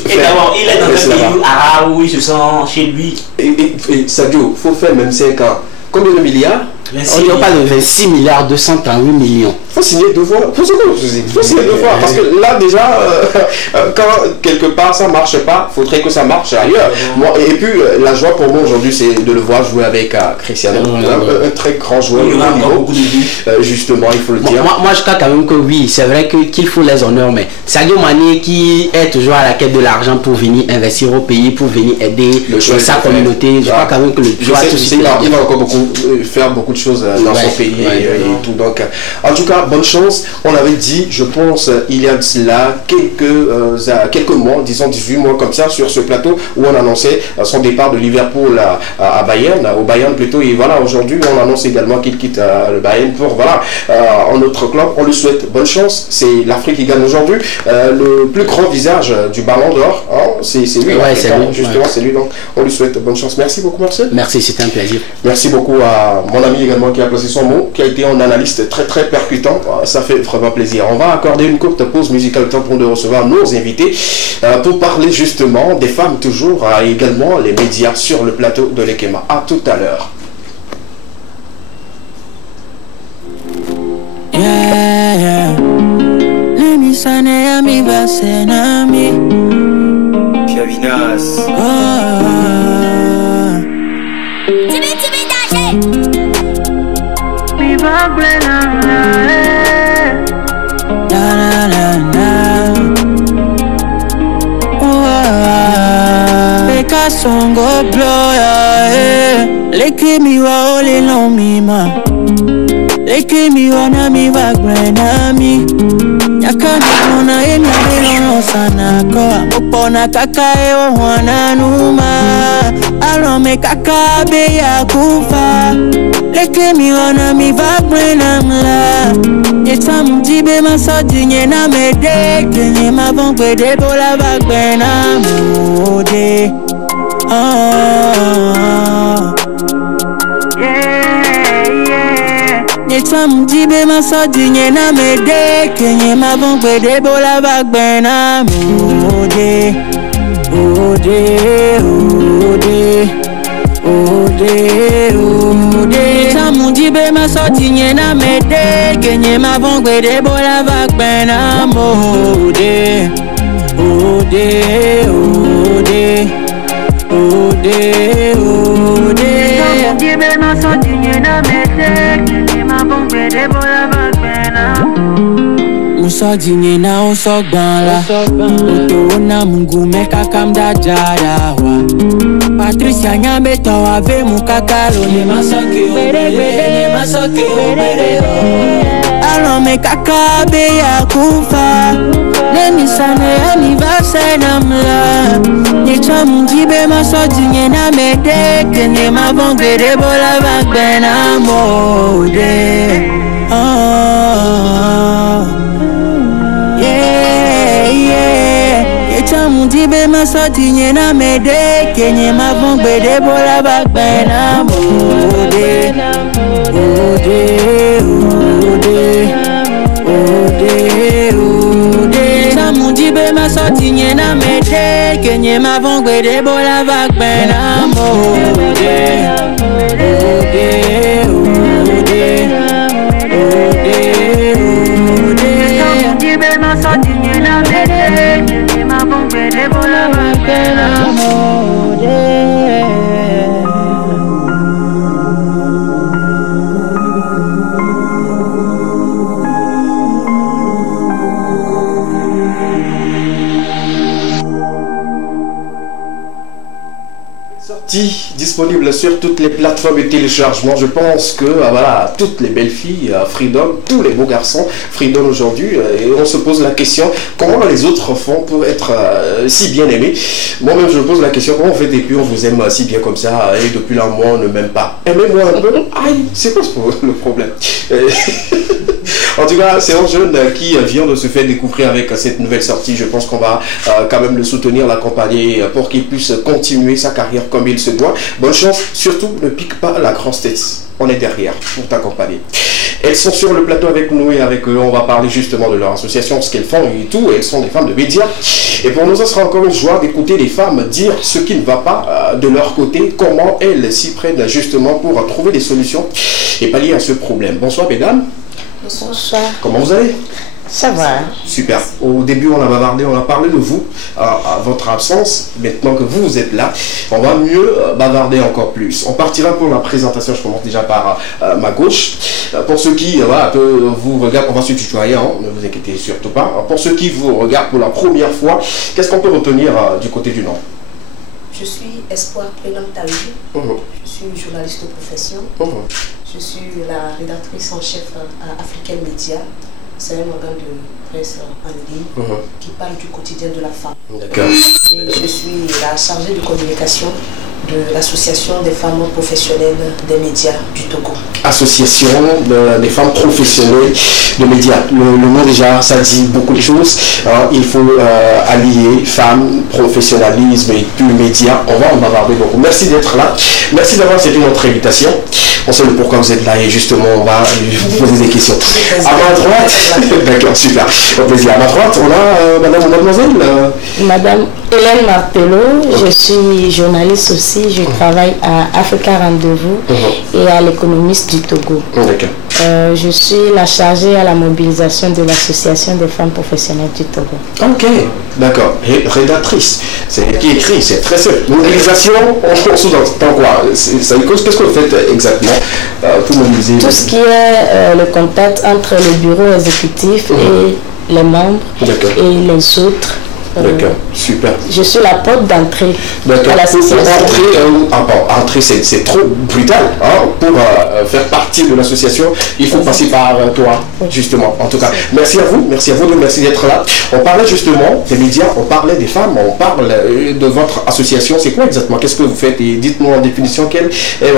Et d'abord, il est dans un pays arabe où il se sent chez lui. Et Sadio, il faut faire même 5 ans. Combien de milliards? On ne parle de 26 milliards 238 millions. Il faut signer 2 fois. Il faut signer 2 fois. Parce que là, déjà, quand quelque part ça ne marche pas, il faudrait que ça marche ailleurs. Et puis, la joie pour moi aujourd'hui, c'est de le voir jouer avec Cristiano. Un très grand joueur. Justement, il faut le dire. Moi, je crois quand même que oui, c'est vrai qu'il faut les honneurs. Mais Sadio Mané qui est toujours à la quête de l'argent pour venir investir au pays, pour venir aider sa communauté, je crois quand même que le joueur il va encore faire beaucoup de choses choses dans son pays et tout. Donc, en tout cas, bonne chance. On avait dit, je pense, il y a de cela quelques mois, disons 18 mois comme ça, sur ce plateau où on annonçait son départ de Liverpool à Bayern, au Bayern plutôt. Et voilà, aujourd'hui, on annonce également qu'il quitte le Bayern pour, voilà, un autre club. On lui souhaite bonne chance. C'est l'Afrique qui gagne aujourd'hui. Le plus grand visage du Ballon d'Or, hein, c'est lui, justement, c'est lui. Donc, on lui souhaite bonne chance. Merci beaucoup, Marcel. Merci, c'était un plaisir. Merci beaucoup à mon ami également qui a placé son mot, qui a été un analyste très très percutant. Ça fait vraiment plaisir. On va accorder une courte pause musicale, temps pour de recevoir nos invités pour parler justement des femmes toujours, et également les médias sur le plateau de l'Ekema. À tout à l'heure. Songo blow ya leke mi wa ole no mi ma leke mi wa na mi va grana mi yakana na ena no sana ko mopona kaka e o wana numa alome kaka be ya kufa leke mi wa na mi va grana mla etam dibe masodi nye na mede kenye mavongwe de bola va grana mode. Netam dibe masodi nye na mede kenye mavongwe de bola bagbena ode ode ode ode ode. Netam dibe masodi nye na mede kenye mavongwe de bola bagbena ode ode ode. Ode, ode. Dibe masodi nye na mede kenye mavongwe de bola bagbena. Musodi nye na usogban la Oto na mungu meka kamda jara wa Patricia nyambe tawa ve mukakalo Nye masoke nye masoke Alome kaka be ya kufa Nemi sane anniversaire namla Nye chamundibe masodi nye na mede kenye mavongwe de bola bagbena mode. Dibe masodi nye na mede kenye mavongwe de bola bagbena mode ode ode ode ode. Chamundibe masodi nye na mede kenye mavongwe de bola bagbena mode ode ode ode ode. Chamundibe masodi nye na mede de bola bagbena mode. Disponible sur toutes les plateformes de téléchargement. Je pense que voilà, toutes les belles filles Freedom, tous les beaux garçons Freedom aujourd'hui, et on se pose la question comment les autres font pour être si bien aimés. Moi-même je me pose la question comment on fait depuis on vous aime si bien comme ça et depuis là moi on ne m'aime pas. Aimez-moi un peu. Aïe, c'est quoi le problème? En tout cas, c'est un jeune qui vient de se faire découvrir avec cette nouvelle sortie. Je pense qu'on va quand même le soutenir, l'accompagner pour qu'il puisse continuer sa carrière comme il se doit. Bonne chance, surtout ne pique pas la grosse tête. On est derrière pour t'accompagner. Elles sont sur le plateau avec nous et avec eux, on va parler justement de leur association, ce qu'elles font et tout. Elles sont des femmes de médias. Et pour nous, ce sera encore une joie d'écouter les femmes dire ce qui ne va pas de leur côté, comment elles s'y prennent justement pour trouver des solutions et pallier à ce problème. Bonsoir mesdames. Bonsoir. Comment vous allez? Ça va. Super. Au début, on a bavardé, on a parlé de vous, à votre absence. Maintenant que vous êtes là, on va mieux bavarder encore plus. On partira pour la présentation. Je commence déjà par ma gauche. Pour ceux qui vous regardent, on va se tutoyer, hein, ne vous inquiétez surtout pas. Pour ceux qui vous regardent pour la première fois, qu'est-ce qu'on peut retenir du côté du nom? Je suis Espoir Prénom Talou. Je suis journaliste de profession. Je Je suis la rédactrice en chef à African Media. C'est un organe de presse en ligne qui parle du quotidien de la femme. D'accord. Et je suis la chargée de communication de l'Association des femmes professionnelles des médias du Togo. Association des femmes professionnelles de médias. Le nom déjà, ça dit beaucoup de choses. Il faut allier femmes, professionnalisme et puis médias. On va en bavarder beaucoup. Merci d'être là. Merci d'avoir accepté notre invitation. On sait le pourquoi vous êtes là et justement on va vous poser des questions. À ma droite, d'accord, super. Au plaisir. À ma droite, on a madame ou mademoiselle Madame Hélène Martelot, je suis journaliste aussi, je travaille à Africa Rendez-vous et à l'économiste du Togo. D'accord. Je suis la chargée à la mobilisation de l'Association des femmes professionnelles du Togo. Ok, d'accord. Rédactrice, c'est qui écrit, c'est très simple. Mobilisation, on sous-entend quoi? Qu'est-ce que vous faites exactement pour mobiliser? Tout ce qui est le contact entre le bureau exécutif et les membres et les autres. D'accord, super. Je suis la porte d'entrée à l'association. Entrer, c'est trop brutal. Hein? Pour faire partie de l'association, il faut passer par toi, justement. En tout cas, merci à vous, merci d'être là. On parlait justement des médias, on parlait des femmes, on parle de votre association. C'est quoi exactement? Qu'est-ce que vous faites? Et dites-nous en définition quelle est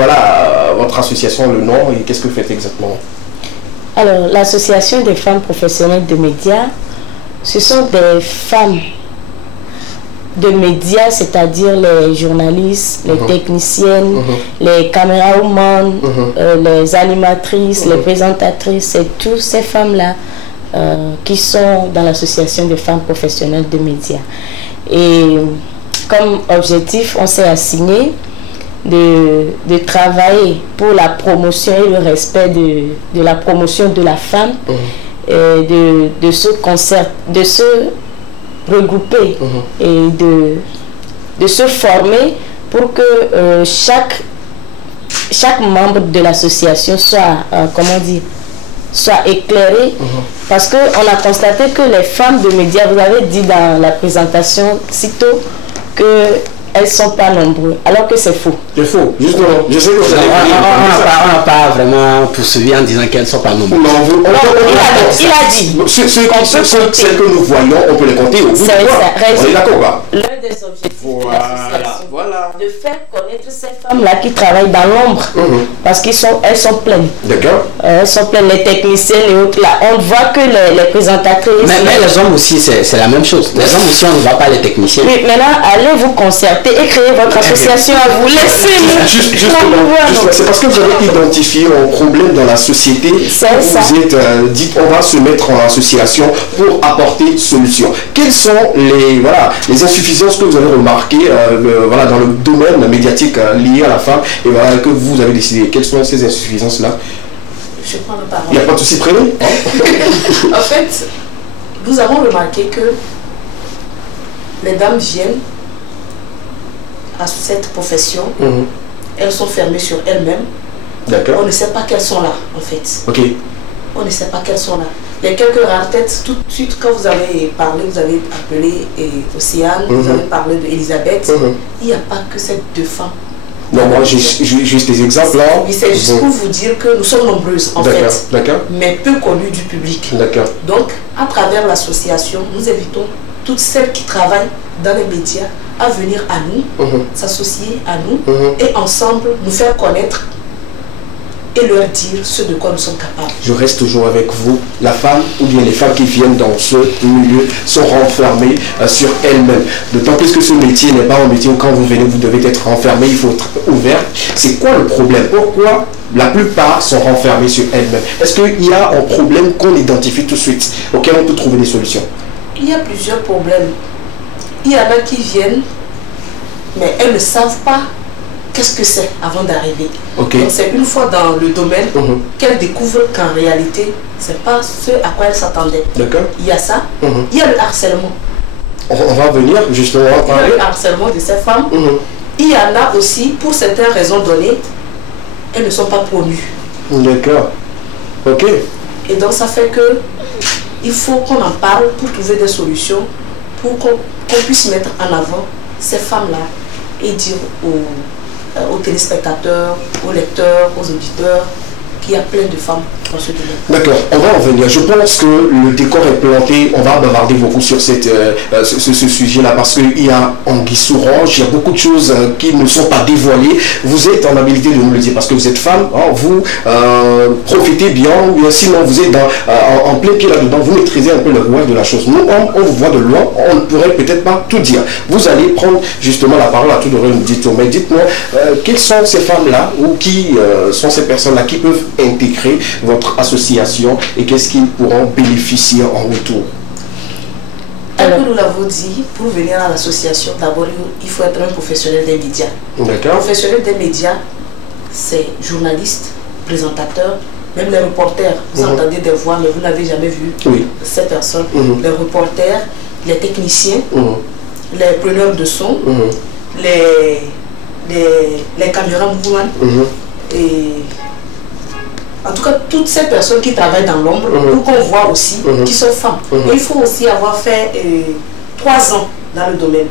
votre association, le nom, et qu'est-ce que vous faites exactement? Alors, l'association des femmes professionnelles de médias, ce sont des femmes de médias, c'est-à-dire les journalistes, les techniciennes, les caméramans, les animatrices, les présentatrices, c'est toutes ces femmes-là qui sont dans l'association des femmes professionnelles de médias. Et comme objectif, on s'est assigné de travailler pour la promotion et le respect de la promotion de la femme, de se regrouper et de se former pour que chaque membre de l'association soit, soit éclairé. Parce qu'on a constaté que les femmes de médias, vous avez dit dans la présentation sitôt que elles ne sont pas nombreuses, alors que c'est faux. C'est faux, justement. Je sais que vous allez on n'a pas vraiment poursuivi en disant qu'elles ne sont pas nombreuses. Il a dit. Celles que nous voyons, on peut les compter au bout de quoi. On est d'accord. L'un des objectifs de l'association, de faire connaître ces femmes-là qui travaillent dans l'ombre, parce qu'elles sont pleines. D'accord. Elles sont pleines, les techniciens, les autres là. On voit que les présentatrices... Mais les hommes aussi, c'est la même chose. Les hommes aussi, on ne voit pas les techniciens. Oui, maintenant, allez vous concerter et créer votre association à vous. Laissez-nous. C'est parce que vous avez identifié un problème dans la société. C'est ça. Vous êtes dit, on va se mettre en association pour apporter une solution. Quelles sont les insuffisances que vous avez remarquées dans le domaine médiatique lié à la femme et que vous avez décidé? Quelles sont ces insuffisances-là? Je prends la parole. Il n'y a pas de souci prévu. En fait, nous avons remarqué que les dames viennent à cette profession, elles sont fermées sur elles-mêmes. D'accord. On ne sait pas qu'elles sont là, en fait. Ok. On ne sait pas qu'elles sont là. Les quelques rares têtes, tout de suite, quand vous avez parlé, vous avez appelé Océane, vous avez parlé d'Elisabeth, il n'y a pas que ces deux femmes. Non, moi, j'ai juste des exemples là. Oui, c'est juste pour vous dire que nous sommes nombreuses, en fait, mais peu connues du public. D'accord. Donc, à travers l'association, nous invitons toutes celles qui travaillent dans les médias à venir à nous, s'associer à nous et ensemble nous faire connaître et leur dire ce de quoi nous sommes capables. Je reste toujours avec vous. La femme ou bien les femmes qui viennent dans ce milieu sont renfermées sur elles-mêmes. D'autant plus que ce métier n'est pas un métier où quand vous venez vous devez être renfermé, il faut être ouvert. C'est quoi le problème? Pourquoi la plupart sont renfermées sur elles-mêmes? Est-ce qu'il y a un problème qu'on identifie tout de suite, auquel on peut trouver des solutions? Il y a plusieurs problèmes. Il y en a qui viennent, mais elles ne savent pas qu'est-ce que c'est avant d'arriver. Donc c'est une fois dans le domaine qu'elles découvrent qu'en réalité, ce n'est pas ce à quoi elles s'attendaient. Il y a ça. Il y a le harcèlement. On va venir justement parler. Il y a le harcèlement de ces femmes. Il y en a aussi, pour certaines raisons données, elles ne sont pas promues. D'accord. Ok. Et donc ça fait que il faut qu'on en parle pour trouver des solutions, pour qu'on puisse mettre en avant ces femmes-là et dire aux téléspectateurs, aux lecteurs, aux auditeurs qu'il y a plein de femmes dans ce domaine. D'accord, on va en venir. Je pense que le décor est planté. On va bavarder beaucoup sur ce sujet-là parce qu'il y a anguille sous roche, il y a beaucoup de choses qui ne sont pas dévoilées. Vous êtes en habilité de nous le dire parce que vous êtes femme, hein, vous profitez bien, ou sinon vous êtes en plein pied là-dedans, vous maîtrisez un peu le rouage de la chose. Nous, on vous voit de loin, on ne pourrait peut-être pas tout dire. Vous allez prendre justement la parole à tout de même, mais dites-moi, quelles sont ces femmes-là ou qui sont ces personnes-là qui peuvent intégrer votre association et qu'est-ce qu'ils pourront bénéficier en retour? Alors, nous l'avons dit, pour venir à l'association, d'abord, il faut être un professionnel des médias. D'accord. Professionnel des médias, c'est journaliste, présentateur, même les reporters. Vous entendez des voix, mais vous n'avez jamais vu ces personnes. Les reporters, les techniciens, les preneurs de son, les caméramans, et en tout cas toutes ces personnes qui travaillent dans l'ombre, pour qu'on voit aussi qui sont femmes. Et il faut aussi avoir fait 3 ans dans le domaine.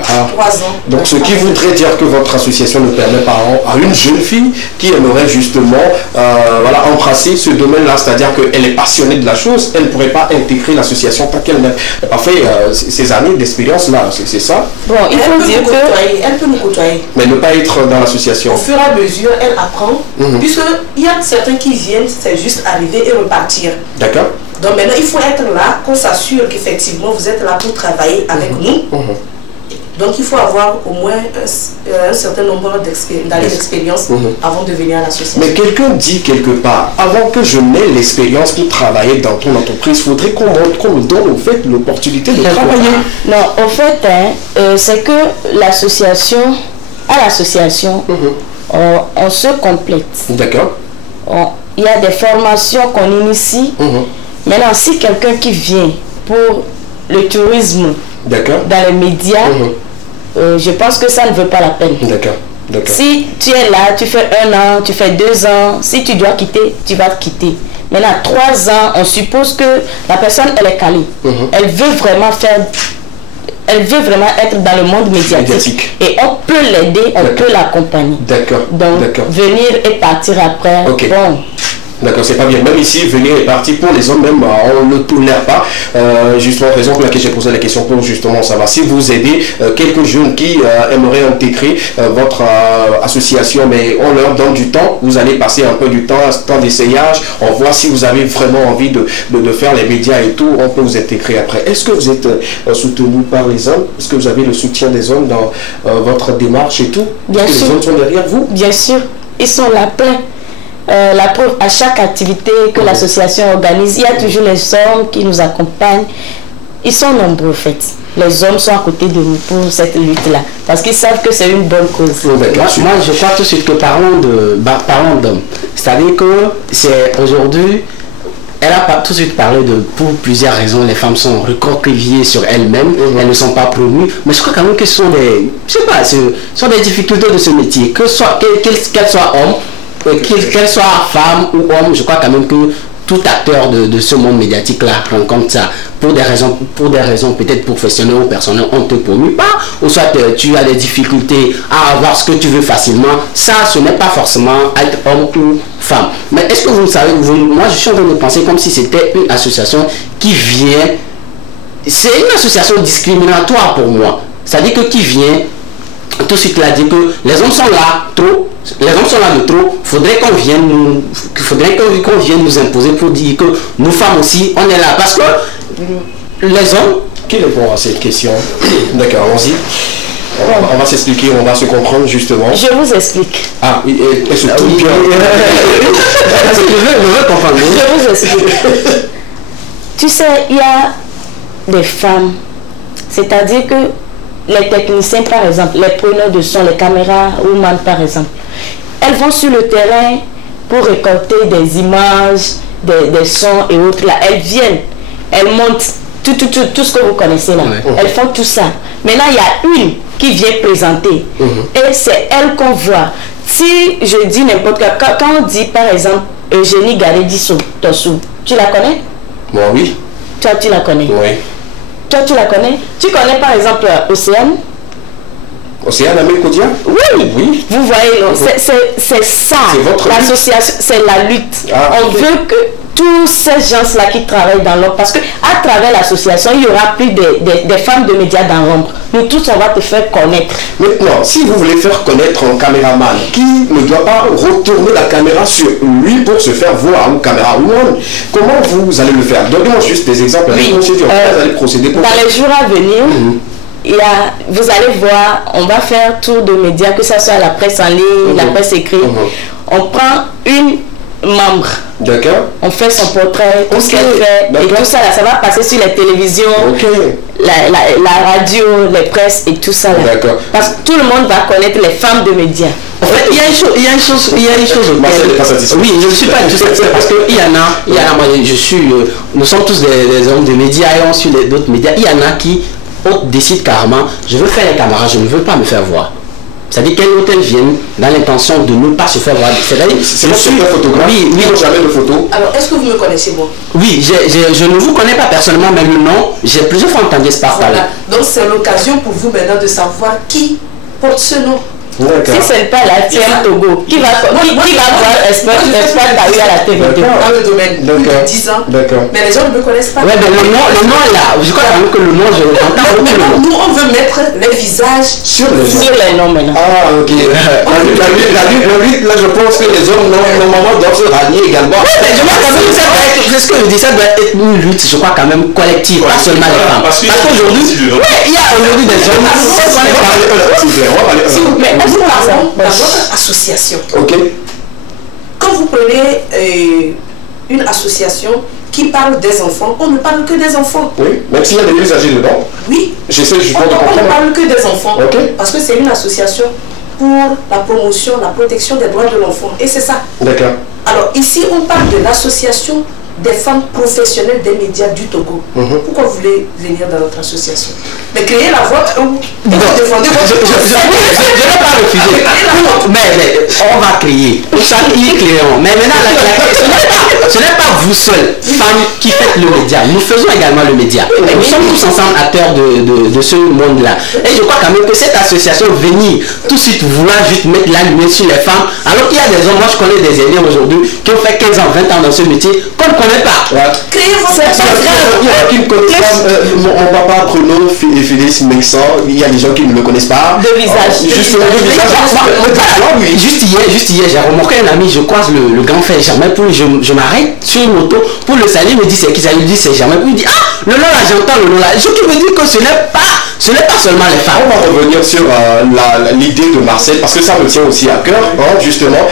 3 ans. Donc ce qui voudrait dire que votre association ne permet pas à une jeune fille qui aimerait justement voilà, embrasser ce domaine-là, c'est-à-dire qu'elle est passionnée de la chose, elle ne pourrait pas intégrer l'association tant qu'elle n'a pas fait ces années d'expérience-là, c'est ça? Bon, il faut dire qu'elle peut nous côtoyer. Mais ne pas être dans l'association. Au fur et à mesure, elle apprend, puisqu'il y a certains qui viennent, c'est juste arriver et repartir. D'accord. Donc maintenant, il faut être là, qu'on s'assure qu'effectivement, vous êtes là pour travailler avec nous. Donc il faut avoir au moins un certain nombre d'années d'expérience avant de venir à l'association. Mais quelqu'un dit quelque part, avant que je n'ai l'expérience pour travailler dans ton entreprise, il faudrait qu'on me donne au fait l'opportunité de travailler. Non, au fait, c'est que l'association, on se complète. D'accord. Il y a des formations qu'on initie. Maintenant, si quelqu'un qui vient pour le tourisme dans les médias, je pense que ça ne vaut pas la peine. D'accord. Si tu es là, tu fais 1 an, tu fais 2 ans, si tu dois quitter, tu vas quitter. Maintenant, 3 ans, on suppose que la personne, elle est calée. Elle veut vraiment être dans le monde médiatique. Et on peut l'aider, on peut l'accompagner. D'accord. Donc, venir et partir après, bon. D'accord, c'est pas bien. Même ici, venir et partir pour les hommes, même on ne tolère pas. Justement, raison pour laquelle j'ai posé la question pour justement savoir si vous aidez quelques jeunes qui aimeraient intégrer votre association, mais on leur donne du temps. Vous allez passer un peu du temps d'essayage. On voit si vous avez vraiment envie de faire les médias et tout. On peut vous intégrer après. Est-ce que vous êtes soutenu par les hommes? Est-ce que vous avez le soutien des hommes dans votre démarche et tout? Bien sûr. Les hommes sont derrière vous? Bien sûr. Ils sont là plein. La preuve, à chaque activité que l'association organise, il y a toujours les hommes qui nous accompagnent. Ils sont nombreux, en fait. Les hommes sont à côté de nous pour cette lutte-là, parce qu'ils savent que c'est une bonne cause. Moi, je crois tout de suite que parlons d'hommes. C'est-à-dire que c'est aujourd'hui, elle a tout de suite parlé de, pour plusieurs raisons, les femmes sont recroquevillées sur elles-mêmes, elles ne sont pas promues. Mais je crois quand même que ce sont des, je sais pas, ce sont des difficultés de ce métier. Qu'elle soit homme, qu'elle soit femme ou homme, je crois quand même que tout acteur de ce monde médiatique-là rencontre ça. Pour des raisons peut-être professionnelles ou personnelles, on ne te promue pas, ou soit tu as des difficultés à avoir ce que tu veux facilement. Ça, ce n'est pas forcément être homme ou femme. Mais est-ce que vous savez, moi je suis en train de penser comme si c'était une association qui vient, c'est une association discriminatoire pour moi. C'est-à-dire que qui vient tout de suite là dit que les hommes sont là trop, les hommes sont là de trop, faudrait qu'on vienne nous imposer pour dire que nous femmes aussi on est là, parce que les hommes. Qui répond à cette question? D'accord, allons-y. On va s'expliquer, on va se comprendre justement. Je vous explique. Ah, et se tout bien. Je veux comprendre. Je vous explique. Tu sais, il y a des femmes, c'est-à-dire que les techniciens, par exemple, les preneurs de son, les caméras women, par exemple, elles vont sur le terrain pour récolter des images, des sons et autres. Là, elles viennent, elles montent tout ce que vous connaissez là. Elles font tout ça. Maintenant, il y a une qui vient présenter. Et c'est elle qu'on voit. Si je dis n'importe quoi, quand on dit par exemple Eugénie Garedi-Tossou, tu la connais? Moi, oui. Toi, tu la connais? Oui. Toi, tu la connais? Tu connais par exemple Océane? C'est un ami quotidien? Oui. Vous voyez, c'est ça. L'association, c'est la lutte. On veut que tous ces gens-là qui travaillent dans l'ombre, parce qu'à travers l'association, il y aura plus des femmes de médias dans l'ombre. Nous tous, on va te faire connaître. Maintenant, si vous voulez faire connaître un caméraman qui ne doit pas retourner la caméra sur lui pour se faire voir, ou caméra woman, comment vous allez le faire? Donnez-moi juste des exemples. Oui. Vous allez procéder pour dans les jours à venir, vous allez voir, on va faire tour de médias, que ce soit la presse en ligne, la presse écrite. On prend une membre. D'accord. On fait son portrait, tout ce qu'elle fait, et tout ça là, ça va passer sur les télévisions, la radio, les presses et tout ça là. D'accord. Parce que tout le monde va connaître les femmes de médias. En fait, il y a une chose. Oui, je ne suis pas du tout satisfait parce qu'il y en a, moi je suis, nous sommes tous des hommes de médias et on suit d'autres médias. Il y en a qui décident carrément, je veux faire les caméras, je ne veux pas me faire voir. C'est-à-dire qu'un hôtel vienne dans l'intention de ne pas se faire voir. C'est-à-dire, je suis un photographe. Oui. Jamais de photos. Alors, est-ce que vous me connaissez, moi? Oui, je ne vous connais pas personnellement, mais le nom, j'ai plusieurs fois entendu ce parler. Voilà. Donc, c'est l'occasion pour vous maintenant de savoir qui porte ce nom. Si ce n'est pas la TM Togo, qui va voir Espoir Taoui à la TV dans le domaine de 10 ans. Mais les gens ne me connaissent pas. Oui, mais le nom est là. Je crois que le nom, je l'entends. Nous, on veut mettre les visages sur les noms maintenant. Ah, ok. Là, je pense que les hommes, normalement, doivent se rallier également. Oui, mais je vois quand même, c'est ce que je dis, ça doit être une lutte, je crois, quand même collective, pas seulement les femmes. Parce qu'aujourd'hui, il y a aujourd'hui des hommes s'il vous plaît, nous parlons dans votre association. Ok. Quand vous prenez une association qui parle des enfants, on ne parle que des enfants. Oui, même s'il y a des plus âgés dedans. Oui. J'essaie justement de comprendre. On ne parle que des enfants. Okay. Parce que c'est une association pour la promotion, la protection des droits de l'enfant. Et c'est ça. D'accord. Alors ici, on parle de l'association des femmes professionnelles des médias du Togo. Pourquoi vous voulez venir dans notre association? Mais créez la vôtre, vous défendez votre... Je ne vais pas refuser. Mais on va créer. Mais maintenant, ce n'est pas vous seuls, femmes, qui faites le média. Nous faisons également le média. Nous sommes tous ensemble acteurs de ce monde-là. Et je crois quand même que cette association venir tout de suite vouloir juste mettre la lumière sur les femmes, alors qu'il y a des hommes, moi je connais des aînés aujourd'hui qui ont fait 15 ans, 20 ans dans ce métier, qu'on ne connaît pas. Créez votre qui ne connaissent pas mon papa Bruno et Félix Mexan, il y a des gens qui ne le connaissent pas. De visage. Juste hier, j'ai remarqué un ami, je croise le grand frère Germain, je m'arrête sur une moto pour le saluer, il me dit c'est qui ça, il me dit c'est Germain, puis il me dit ah, le nom là, j'entends le nom là. Je me dis que ce n'est pas seulement les femmes. On va revenir sur l'idée de Marcel, parce que ça me tient aussi à cœur, justement.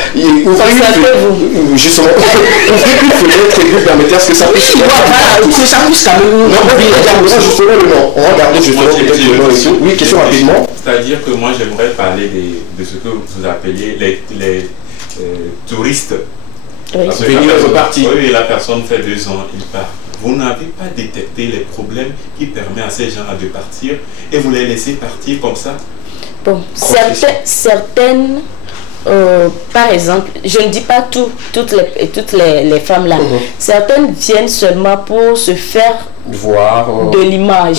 Justement, ouvrir une fenêtre et puis permettre à ce que ça puisse... que ça puisse quand même... Non, justement le nom. On va regarder justement peut-être le nom et tout. Oui, question rapidement. C'est-à-dire que moi, j'aimerais parler de ce que vous appeliez les touristes. Venir repartir. Oui, la personne fait 2 ans, il part. Vous n'avez pas détecté les problèmes qui permettent à ces gens de partir et vous les laissez partir comme ça? Bon, certaines par exemple, je ne dis pas toutes les femmes là, certaines viennent seulement pour se faire voir de l'image.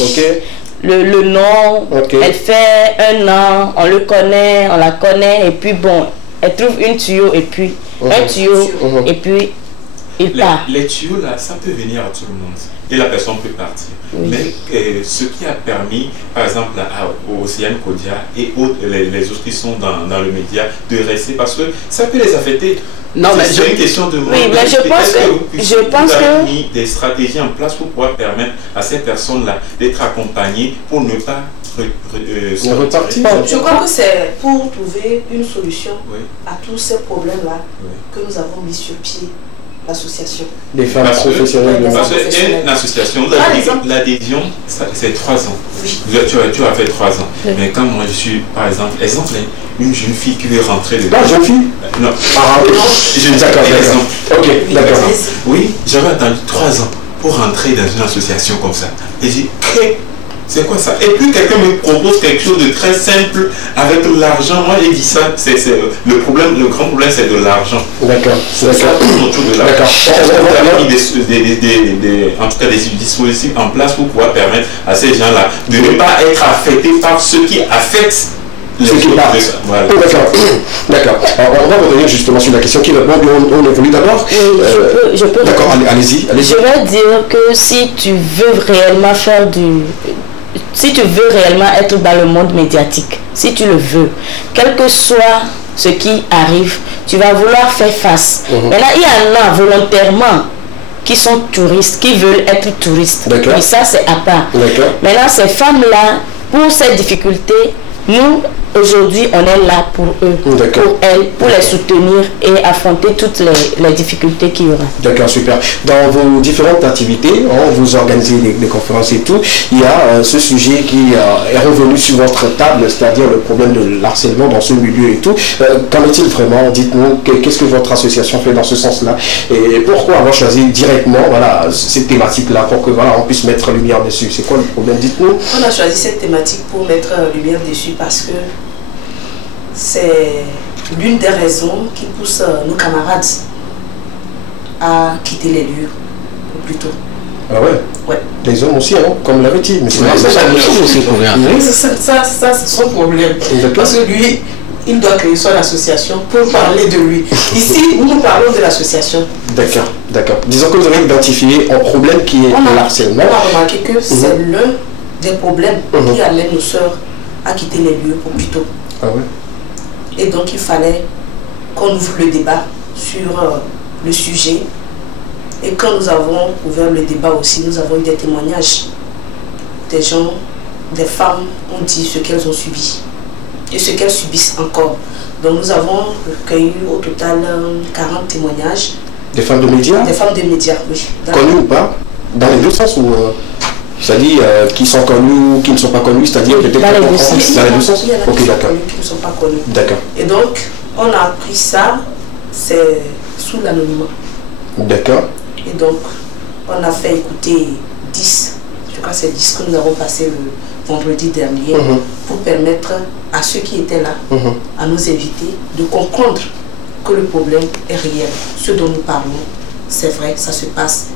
Le nom, elle fait 1 an, on le connaît, on la connaît, et puis bon, elle trouve une tuyau et puis un tuyau et puis il part. Les tuyaux là, ça peut venir à tout le monde et la personne peut partir. Mais ce qui a permis, par exemple, au Océane Kodia et les autres qui sont dans le média de rester, parce que ça peut les affecter. Non, mais c'est une question de monde. Oui, mais je pense que vous avez mis des stratégies en place pour pouvoir permettre à ces personnes-là d'être accompagnées pour ne pas repartir. Je crois que c'est pour trouver une solution à tous ces problèmes-là que nous avons mis sur pied l'association. Des femmes professionnelles. Parce qu'une association, l'adhésion, c'est 3 ans. Oui. Tu as fait 3 ans. Oui. Mais quand moi je suis, par exemple, une jeune fille qui veut rentrer dedans. Pas jeune fille? Non. Je ne sais pas. Ok, d'accord. Oui, j'avais attendu 3 ans pour rentrer dans une association comme ça. Et j'ai créé. C'est quoi ça? Et puis quelqu'un me propose quelque chose de très simple avec l'argent. Moi j'ai dit ça, le grand problème c'est de l'argent. D'accord. C'est ça autour de l'argent. On a mis en tout cas des dispositifs en place pour pouvoir permettre à ces gens-là de ne pas être affectés par ce qui affecte ceux qui partent. Voilà. D'accord. On va revenir justement sur la question qui répond. On évolue d'abord. Je peux. D'accord, allez-y. Je vais dire que si tu veux réellement si tu veux réellement être dans le monde médiatique, si tu le veux, quel que soit ce qui arrive, tu vas vouloir faire face. Maintenant, il y en a volontairement qui sont touristes, qui veulent être touristes. Et ça, c'est à part. Maintenant, ces femmes-là, pour cette difficulté, nous, aujourd'hui, on est là pour eux, pour elles, pour les soutenir et affronter toutes les difficultés qu'il y aura. D'accord, super. Dans vos différentes activités, vous organisez des conférences et tout, il y a ce sujet qui est revenu sur votre table, c'est-à-dire le problème de l'harcèlement dans ce milieu et tout. Qu'en est-il vraiment? Dites-nous, qu'est-ce que votre association fait dans ce sens-là? Et pourquoi avoir choisi directement cette thématique-là pour que on puisse mettre lumière dessus? C'est quoi le problème? Dites-nous. On a choisi cette thématique pour mettre lumière dessus parce que c'est l'une des raisons qui pousse nos camarades à quitter les lieux plus tôt. Ah ouais? Ouais. Les hommes aussi, comme l'avait dit. Mais c'est ça, c'est son problème. Parce que lui, il doit créer son association pour parler de lui. Ici, nous parlons de l'association. D'accord. Disons que vous avez identifié un problème qui est l'harcèlement. On a remarqué que c'est l'un des problèmes qui amène nos sœurs à quitter les lieux pour plus tôt. Ah ouais? Et donc il fallait qu'on ouvre le débat sur le sujet. Et quand nous avons ouvert le débat aussi, nous avons eu des témoignages. Des gens, des femmes ont dit ce qu'elles ont subi et ce qu'elles subissent encore. Donc nous avons recueilli au total 40 témoignages. Des femmes de médias? Des femmes de médias, oui. Connues ou pas? Dans les deux sens ou c'est-à-dire qui sont connus ou qui ne sont pas connus, c'est-à-dire peut-être dans les deux sens. Il y en a qui sont connus, qui ne sont pas connus. D'accord. Et donc, on a appris ça, c'est sous l'anonymat. D'accord. Et donc, on a fait écouter 10, je crois que c'est 10 que nous avons passé le vendredi dernier, pour permettre à ceux qui étaient là, à nos invités, de comprendre que le problème est réel. Ce dont nous parlons, c'est vrai, ça se passe.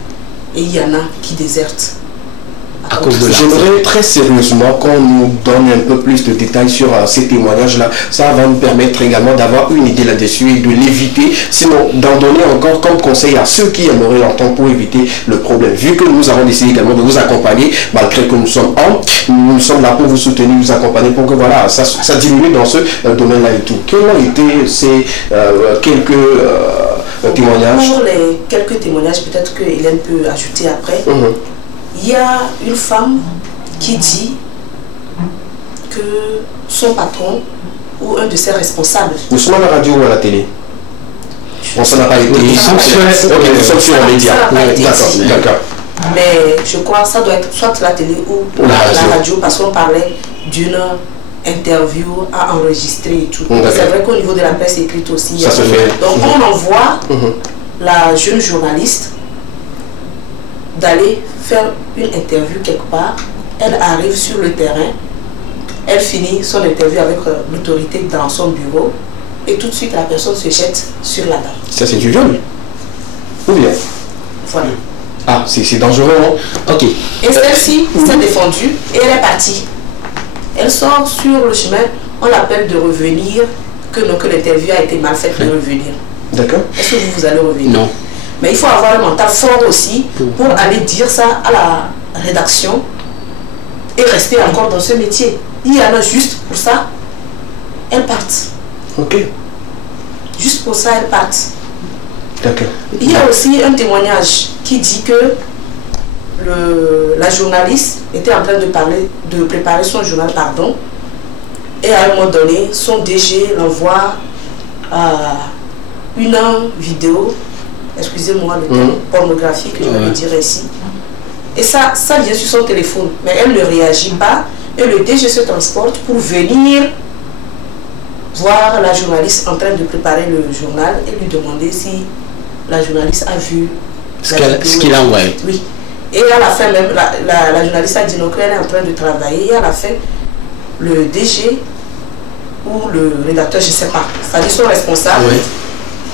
Et il y en a qui désertent. J'aimerais très sérieusement qu'on nous donne un peu plus de détails sur ces témoignages-là. Ça va nous permettre également d'avoir une idée là-dessus et de l'éviter. Sinon, d'en donner encore comme conseil à ceux qui aimeraient l'entendre pour éviter le problème. Vu que nous avons décidé également de vous accompagner, malgré que nous sommes hommes, nous sommes là pour vous soutenir, vous accompagner pour que ça diminue dans ce domaine-là et tout. Quels ont été ces quelques témoignages? Pour les quelques témoignages, peut-être que Hélène peut ajouter après. Il y a une femme qui dit que son patron ou un de ses responsables... Nous sommes à la radio ou à la télé? Ça n'a pas été... Nous sommes sur les médias. D'accord. Mais je crois que ça doit être soit la télé ou la radio, parce qu'on parlait d'une interview à enregistrer et tout. C'est vrai qu'au niveau de la presse écrite aussi... Ça se fait. Donc on envoie la jeune journaliste d'aller faire une interview quelque part. Elle arrive sur le terrain, elle finit son interview avec l'autorité dans son bureau et tout de suite la personne se jette sur la dame. Ça c'est du viol? Ou bien? Voilà. Ah, c'est dangereux, non? Ok. Et celle-ci s'est défendue et elle est partie. Elle sort sur le chemin, on l'appelle de revenir, que l'interview a été mal faite, de revenir. D'accord. Est-ce que vous allez revenir? Non. Mais il faut avoir un mental fort aussi pour aller dire ça à la rédaction et rester encore dans ce métier. Il y en a juste pour ça, elles partent. Ok. Juste pour ça, elles partent. D'accord. Il y a aussi un témoignage qui dit que la journaliste était en train de préparer son journal, et à un moment donné, son DG l'envoie une vidéo, excusez-moi le terme pornographique que je vais dire ici, et ça vient sur son téléphone, mais elle ne réagit pas, et le DG se transporte pour venir voir la journaliste en train de préparer le journal et lui demander si la journaliste a vu ce qu'il a envoyé. Oui. Et à la fin même, la journaliste a dit non, qu'elle est en train de travailler, et à la fin, le DG ou le rédacteur, je ne sais pas, c'est-à-dire son responsable,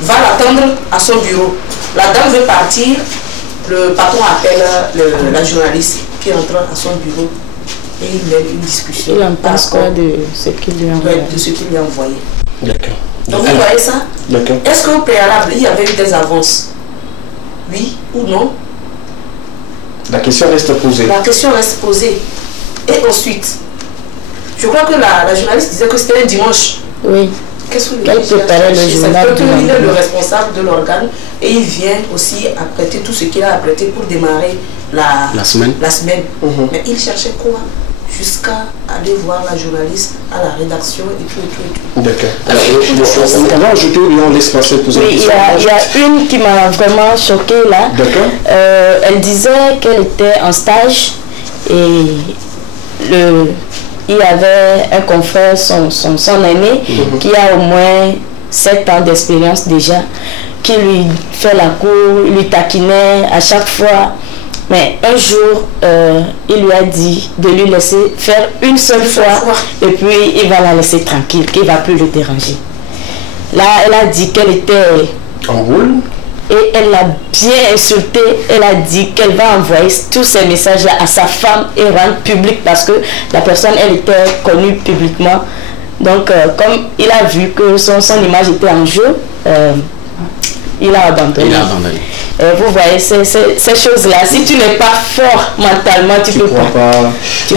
va l'attendre à son bureau. La dame veut partir, le patron appelle la journaliste qui entre à son bureau et il mène une discussion. Il en pense quoi de ce qu'il lui a envoyé? De ce qu'il lui a envoyé. D'accord. Donc vous voyez ça? D'accord. Est-ce qu'au préalable, il y avait eu des avances? Oui ou non? La question reste posée. La question reste posée. Et ensuite, je crois que la journaliste disait que c'était un dimanche. Oui. Qu'est-ce que elle préparait le journal? Il est le responsable de l'organe et il vient aussi apprêter tout ce qu'il a apprêté pour démarrer la semaine. Mais il cherchait quoi? Jusqu'à aller voir la journaliste à la rédaction et tout. D'accord. Alors, on va ajouter ou on laisse passer poser une question? Il y a une qui m'a vraiment choquée là. D'accord. Elle disait qu'elle était en stage et il y avait un confrère, son aîné, qui a au moins 7 ans d'expérience déjà, qui lui fait la cour, lui taquinait à chaque fois. Mais un jour, il lui a dit de lui laisser faire une seule fois et puis il va la laisser tranquille, qu'il ne va plus le déranger. Là, elle a dit qu'elle était en boule. Et elle l'a bien insulté. Elle a dit qu'elle va envoyer tous ces messages-là à sa femme et rendre public parce que la personne, elle était connue publiquement. Donc, comme il a vu que son image était en jeu, il a abandonné. Vous voyez, ces choses-là, si tu n'es pas fort mentalement, tu ne peux pas. Tu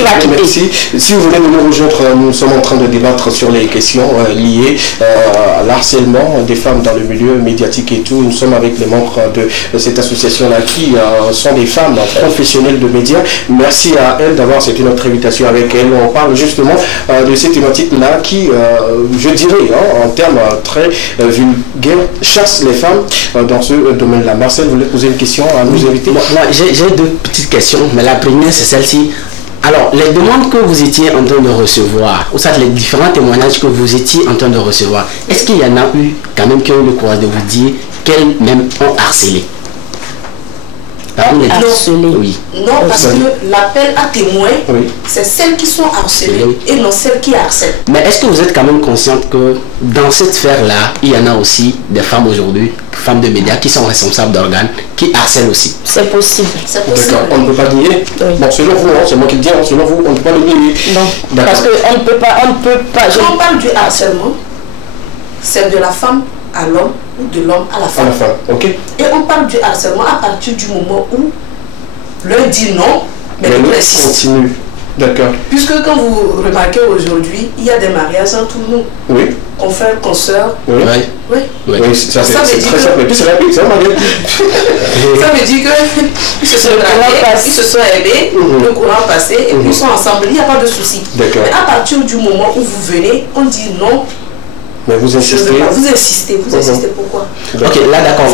vas quitter. Si vous voulez nous rejoindre, nous sommes en train de débattre sur les questions liées à l'harcèlement des femmes dans le milieu médiatique et tout. Nous sommes avec les membres de cette association-là qui sont des femmes professionnelles de médias. Merci à elles d'avoir accepté notre invitation avec elles. On parle justement de ces thématiques-là qui, je dirais, en termes très vulgaires, chassent les femmes dans ce domaine. Marcel voulait poser une question à nos invités. Moi, j'ai 2 petites questions, mais la première c'est celle-ci. Alors, les demandes que vous étiez en train de recevoir, ou ça, les différents témoignages que vous étiez en train de recevoir, est-ce qu'il y en a eu quand même qui ont eu le courage de vous dire qu'elles même ont harcelé? Oui. Non, parce que l'appel à témoins, c'est celles qui sont harcelées et non celles qui harcèlent. Mais est-ce que vous êtes quand même consciente que dans cette sphère-là, il y en a aussi des femmes aujourd'hui, femmes de médias, qui sont responsables d'organes, qui harcèlent aussi? C'est possible. D'accord, on ne peut pas nier. Bon, selon vous, c'est moi qui le dis, selon vous, on ne peut pas le nier. Non, parce qu'on ne peut pas. Quand on parle du harcèlement, c'est de la femme à l'homme ou de l'homme à la femme. Okay. Et on parle du harcèlement à partir du moment où l'un dit non, mais l'autre insiste. Continue. D'accord. Puisque quand vous remarquez aujourd'hui, il y a des mariages entre nous. Oui. Confrères, consoeurs. Oui. Ça veut dire très simple. Et puis c'est rapide, ça veut dire qu'ils se sont dragués, ils se sont aimés, le courant passé, et puis ils sont ensemble. Il n'y a pas de souci. Mais à partir du moment où vous venez, on dit non. Mais vous insistez. Vous insistez pourquoi? Ok, là d'accord.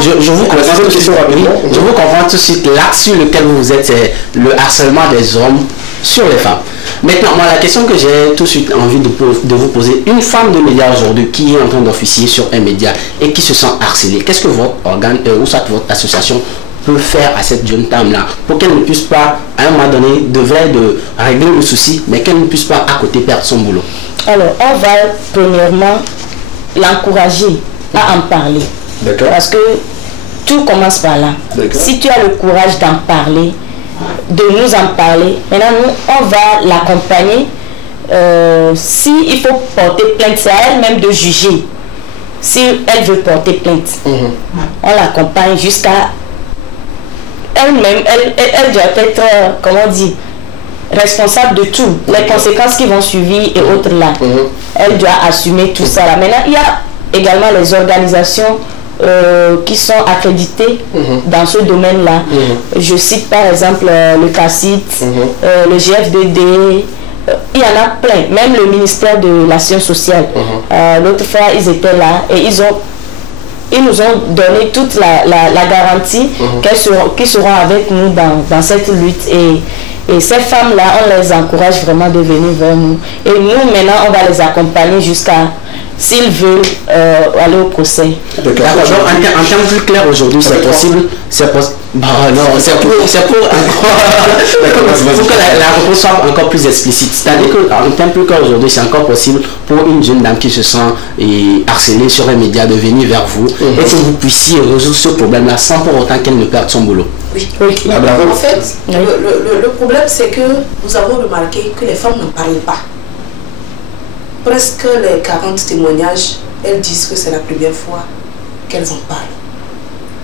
Je vous comprends tout de suite. L'axe sur lequel vous êtes, c'est le harcèlement des hommes sur les femmes. Maintenant, moi, la question que j'ai tout de suite envie de vous poser, une femme de média aujourd'hui qui est en train d'officier sur un média et qui se sent harcelée, qu'est-ce que votre organe ou soit votre association peut faire à cette jeune dame-là pour qu'elle ne puisse pas, à un moment donné, devrait de régler le souci, mais qu'elle ne puisse pas à côté perdre son boulot? Alors, on va premièrement l'encourager à en parler. Parce que tout commence par là. Si tu as le courage d'en parler, de nous en parler, maintenant nous, on va l'accompagner. S'il faut porter plainte, c'est à elle-même de juger. Si elle veut porter plainte, on l'accompagne jusqu'à elle-même. Elle doit être, comment dire, responsable de tout, les conséquences qui vont suivre et autres là. Elle doit assumer tout ça là. Maintenant, il y a également les organisations qui sont accréditées dans ce domaine-là. Je cite par exemple le CACIT, le GF2D, il y en a plein, même le ministère de l'Action sociale. L'autre fois, ils étaient là et ils nous ont donné toute la garantie qu'ils seront avec nous dans cette lutte. Et ces femmes-là, on les encourage vraiment de venir vers nous. Et nous, maintenant, on va les accompagner jusqu'à, s'ils veulent, aller au procès. D'accord. En termes plus clairs, aujourd'hui, c'est possible. Bon, non, c'est pour que la réponse soit encore plus explicite. C'est-à-dire qu'en tant qu'aujourd'hui, c'est encore possible pour une jeune dame qui se sent harcelée sur les médias de venir vers vous et que vous puissiez résoudre ce problème-là sans pour autant qu'elle ne perde son boulot. Oui. En fait, le problème, c'est que nous avons remarqué que les femmes n'en parlent pas. Presque les 40 témoignages, elles disent que c'est la première fois qu'elles en parlent.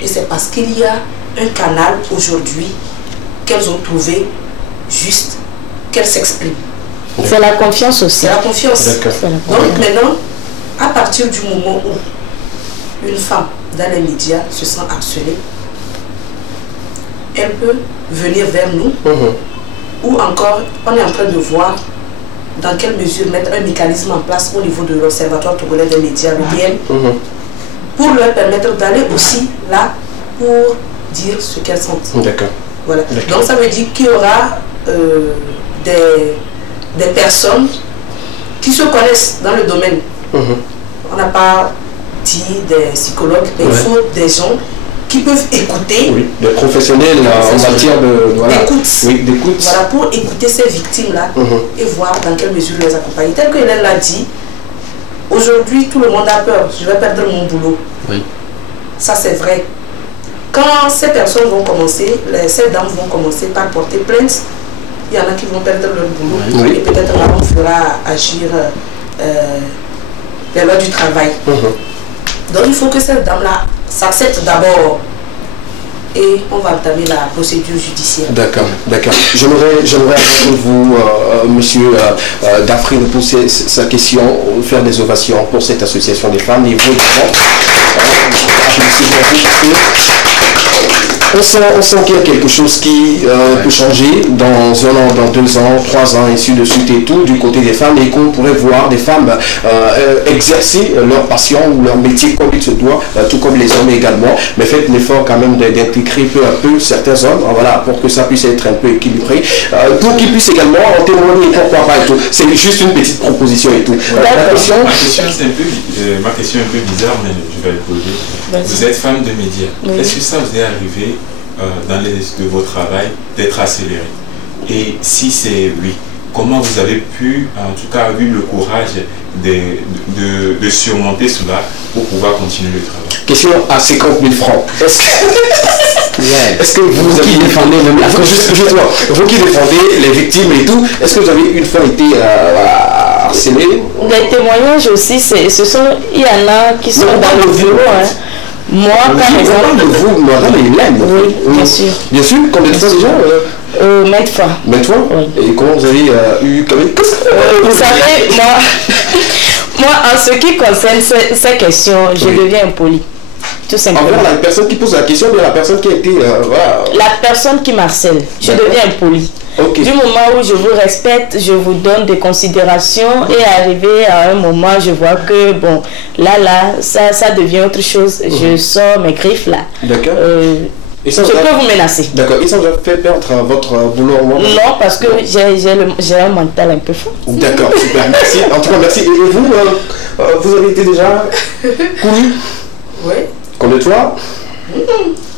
Et c'est parce qu'il y a un canal aujourd'hui qu'elles ont trouvé juste, qu'elles s'expriment. C'est la confiance aussi. C'est la confiance. Donc maintenant, à partir du moment où une femme dans les médias se sent harcelée, elle peut venir vers nous ou encore on est en train de voir dans quelle mesure mettre un mécanisme en place au niveau de l'Observatoire togolais des médias, le BM, pour leur permettre d'aller aussi là pour dire ce qu'elles sentent. D'accord. Voilà. Donc ça veut dire qu'il y aura des personnes qui se connaissent dans le domaine. On n'a pas dit des psychologues, mais il faut des gens qui peuvent écouter. Oui, des professionnels en matière d'écoute. Voilà, pour écouter ces victimes-là et voir dans quelle mesure les accompagner. Tel que Hélène l'a dit, aujourd'hui tout le monde a peur, je vais perdre mon boulot. Oui. Ça c'est vrai. Quand ces personnes vont commencer, ces dames vont commencer par porter plainte, il y en a qui vont perdre leur boulot et peut-être là on fera agir les lois du travail. Donc il faut que ces dames-là s'acceptent d'abord et on va entamer la procédure judiciaire. D'accord, d'accord. J'aimerais avec vous, monsieur Dafri, nous poser sa question, faire des ovations pour cette association des femmes et vous, on sent qu'il y a quelque chose qui peut changer dans un an, dans 2 ans, 3 ans, ainsi de suite et tout, du côté des femmes, et qu'on pourrait voir des femmes exercer leur passion ou leur métier comme il se doit, tout comme les hommes également, mais faites l'effort quand même d'intégrer peu à peu certains hommes, voilà, pour que ça puisse être un peu équilibré, pour qu'ils puissent également en témoigner, pourquoi pas et tout. C'est juste une petite proposition et tout. Ma question est un peu bizarre, mais je vais le poser. Vous êtes femme de médias. Est-ce que ça vous est arrivé dans de vos travail d'être accéléré? Et si c'est oui, comment vous avez pu, en tout cas, eu le courage de surmonter cela pour pouvoir continuer le travail? Question à 50 000 francs. Est-ce que vous qui défendez même la vous qui défendez les victimes et tout, est-ce que vous avez une fois été harcelé? Les témoignages aussi, il y en a qui sont dans le bureau. Moi, par exemple... de vous, madame Hélène. Oui, bien sûr. Bien sûr, combien de fois déjà maintes fois. Maintes fois? Oui. Et comment vous avez eu... vous savez, moi, en ce qui concerne ces questions, je deviens impoli. Tout simplement. Envers la personne qui pose la question, mais la personne qui a été... La personne qui m'harcèle, je deviens impoli. Du moment où je vous respecte, je vous donne des considérations et arrivé à un moment, je vois que bon, là, ça devient autre chose. Je sors mes griffes là. D'accord. Je peux vous menacer. D'accord. Ils ont fait perdre votre boulot au moment? Non, parce que j'ai un mental un peu fort. D'accord, super. Merci. En tout cas, merci. Et vous, vous avez été déjà couru? Oui. Combien de fois?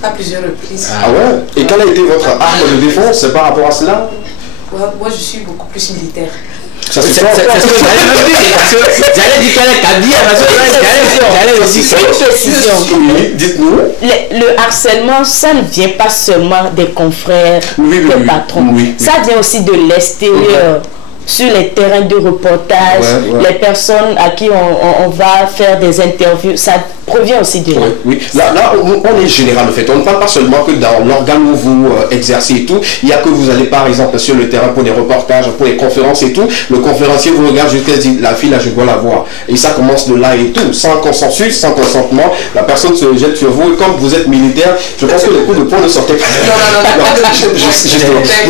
À plusieurs reprises. Ah ouais? Et quelle a été votre arme de défense par rapport à cela? Moi, je suis beaucoup plus militaire. Ça c'est ce que j'allais dire qu'elle est cabine, j'allais aussi faire une précision. Dites-nous. Le harcèlement, ça ne vient pas seulement des confrères, des patrons. Ça vient aussi de l'extérieur. Sur les terrains de reportage, les personnes à qui on va faire des interviews, ça provient aussi de là. Oui. Là, on est général en fait. On ne parle pas seulement que dans l'organe où vous exercez et tout. Il y a que vous allez par exemple sur le terrain pour des reportages, pour les conférences et tout. Le conférencier vous regarde jusqu'à dire la fille là je dois la voir. Et ça commence de là et tout. Sans consensus, sans consentement, la personne se jette sur vous. Et comme vous êtes militaire, je pense que le coup de poing ne sortait pas. Non.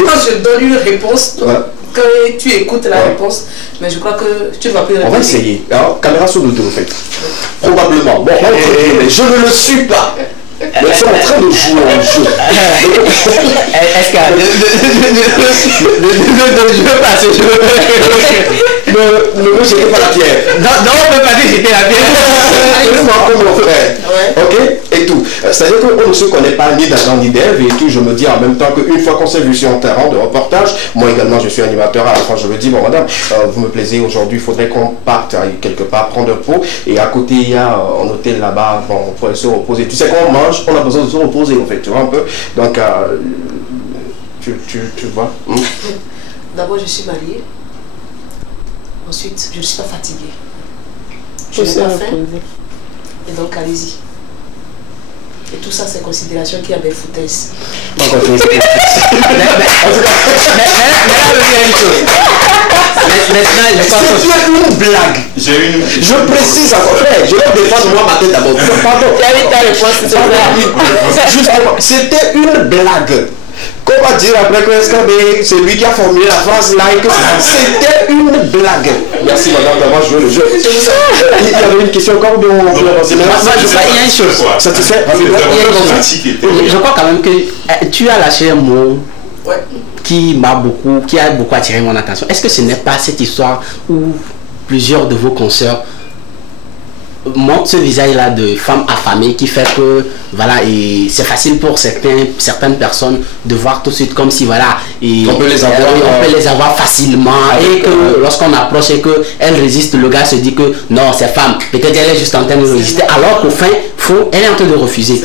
Quand je donne une réponse, que tu écoutes la réponse, mais je crois que tu ne vas plus répondre. On va essayer. Alors, caméra sur le dos, en fait. Probablement. Bon, je ne le suis pas. Mais ils sont en train de jouer un jeu. Est-ce que... Je veux passer, ne me jetez pas la pierre. Non, on ne peut pas dire jeter la pierre. Comme mon frère. Ok? Et tout. C'est-à-dire qu'on ne se connaît pas ni d'Adam ni d'Ève et tout. Je me dis en même temps qu'une fois qu'on s'est vu sur un terrain de reportage, moi également je suis animateur, à la fin je me dis, bon madame, vous me plaisez aujourd'hui, il faudrait qu'on parte quelque part prendre un pot. Et à côté il y a un hôtel là-bas, bon, on pourrait se reposer. Tu sais, quand on mange, on a besoin de se reposer en fait, tu vois un peu. Donc, tu vois. D'abord je suis mariée. Ensuite, je ne suis pas fatiguée. Je n'ai pas faim. Et donc, allez-y. Et tout ça, c'est considération qu'il y a des foutaises. Mais là, il y a une chose. Maintenant, je pense que c'est une blague. Je précise encore. Je vais défendre moi ma tête d'abord. Pardon. C'était une blague. Qu'on va dire après que c'est lui qui a formulé la phrase like. C'était une blague. Merci madame d'avoir joué le jeu. Il y avait une question encore bien. Il y a une chose. Satisfait. Je crois quand même que tu as lâché un mot qui a beaucoup attiré mon attention. Est-ce que ce n'est pas cette histoire où plusieurs de vos consoeurs montrent ce visage-là de femme affamée qui fait que voilà, et c'est facile pour certaines personnes de voir tout de suite comme si voilà, et on peut les avoir facilement et que lorsqu'on approche et qu'elle résiste, le gars se dit que non, c'est femme, peut-être elle est juste en train de résister alors qu'au fin, elle est en train de refuser.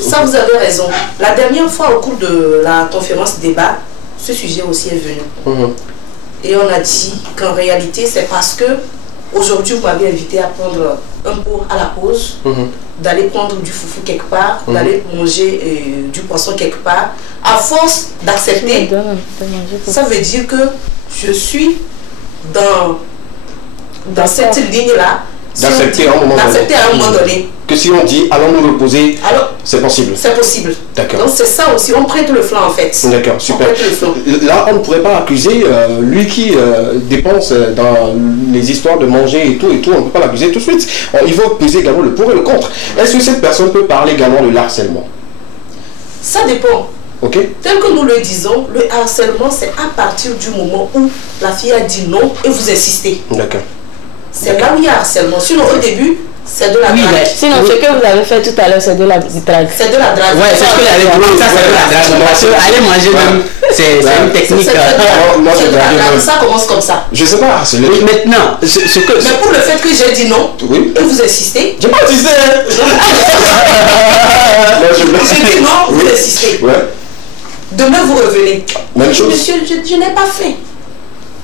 Ça, vous avez raison. La dernière fois, au cours de la conférence débat, ce sujet aussi est venu. Et on a dit qu'en réalité, c'est parce que aujourd'hui, vous m'avez invité à prendre un pot à la pause, d'aller prendre du foufou quelque part, d'aller manger du poisson quelque part. À force d'accepter, ça veut dire que je suis dans cette ligne-là. D'accepter à un moment donné. Que si on dit allons nous reposer, c'est possible. C'est possible. D'accord. Donc c'est ça aussi, on prête le flanc en fait. D'accord, super. Là, on ne pourrait pas accuser lui qui dépense dans les histoires de manger et tout, on ne peut pas l'accuser tout de suite. Il faut peser également le pour et le contre. Est-ce que cette personne peut parler également de harcèlement? Ça dépend. Ok. Tel que nous le disons, le harcèlement, c'est à partir du moment où la fille a dit non et vous insistez. D'accord. C'est là où il y a harcèlement. Sinon, au début, c'est de la drague. Sinon, ce que vous avez fait tout à l'heure, c'est de la drague. C'est de la drague. Ouais, c'est ce que j'allais dire. Ça, c'est de la drague. Parce que aller manger même, c'est une technique. Ça commence comme ça. Je sais pas. Oui, maintenant, mais pour le fait que j'ai dit non, et vous insistez. J'ai pas insisté. J'ai dit non, vous insistez. Demain, vous revenez. Même chose. Monsieur, je n'ai pas fait.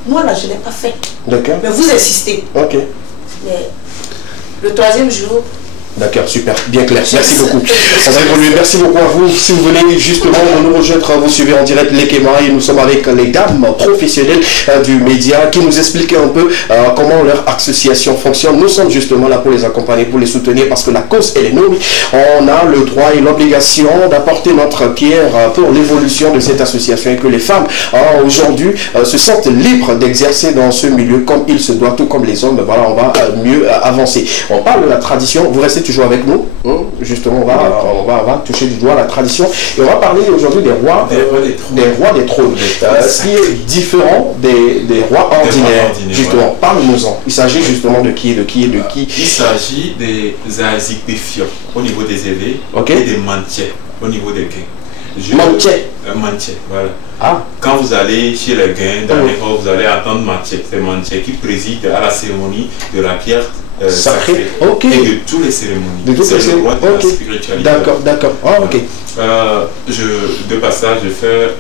Moi là, je n'ai pas fait. D'accord. Mais vous insistez. Ok. Mais le troisième jour. D'accord, super, bien clair. Merci beaucoup. Ça va évoluer. Merci beaucoup à vous. Si vous venez justement nous rejoindre, vous suivez en direct l'Ekema et nous sommes avec les dames professionnelles du média qui nous expliquent un peu comment leur association fonctionne. Nous sommes justement là pour les accompagner, pour les soutenir parce que la cause elle est noble. On a le droit et l'obligation d'apporter notre pierre pour l'évolution de cette association et que les femmes aujourd'hui se sentent libres d'exercer dans ce milieu comme il se doit, tout comme les hommes. Voilà, on va mieux avancer. On parle de la tradition. Vous restez toujours avec nous, justement on va toucher du doigt la tradition et on va parler aujourd'hui des rois des trônes, ce qui est différent des rois ordinaires. Justement, parle-nous-en. Il s'agit justement de qui? Il s'agit des azikpéfiants au niveau des évêques et des mantiers au niveau des gains. Mantier, voilà. Quand vous allez chez les gains, dans les hauts, vous allez attendre mantier. C'est mantier qui préside à la cérémonie de la pierre sacré et de toutes les cérémonies. C'est le roi de la spiritualité. D'accord. De passage, je fais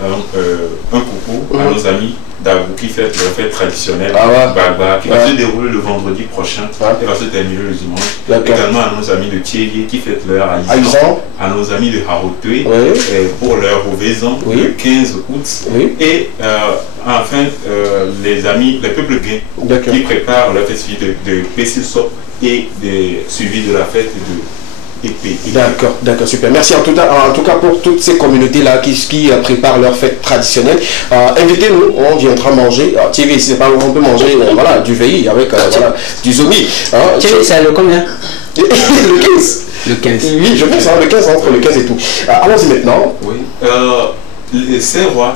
un coucou à nos amis d'Abou qui fêtent leur fête traditionnelle, Bagba, qui va se dérouler le vendredi prochain et va se terminer le dimanche. Également à nos amis de Thiélié qui fêtent leur Aïzan, à nos amis de Harotué pour leur Rouvaison le 15 août. Et enfin, les peuples gains qui préparent leur festivité de Pessiso et suivi de la fête de D'accord, super. Merci en tout cas pour toutes ces communautés-là qui préparent leur fête traditionnelle. Invitez-nous, on viendra manger. TV, si c'est pas on peut manger du veillis avec du zombie. TV, c'est le combien? Le 15. Le 15. Oui, je pense le 15, entre le 15 et tout. Allons-y maintenant. Oui. Ces rois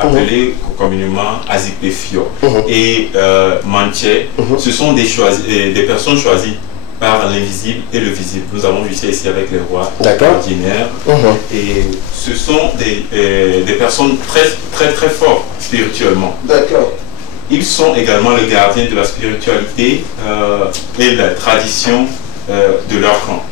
appelés communément Azikpéfiants et Mantier, ce sont des personnes choisies par l'invisible et le visible. Nous avons vu ça ici avec les rois ordinaires. Et ce sont des personnes très fortes spirituellement. D'accord. Ils sont également les gardiens de la spiritualité et la tradition de leur clan.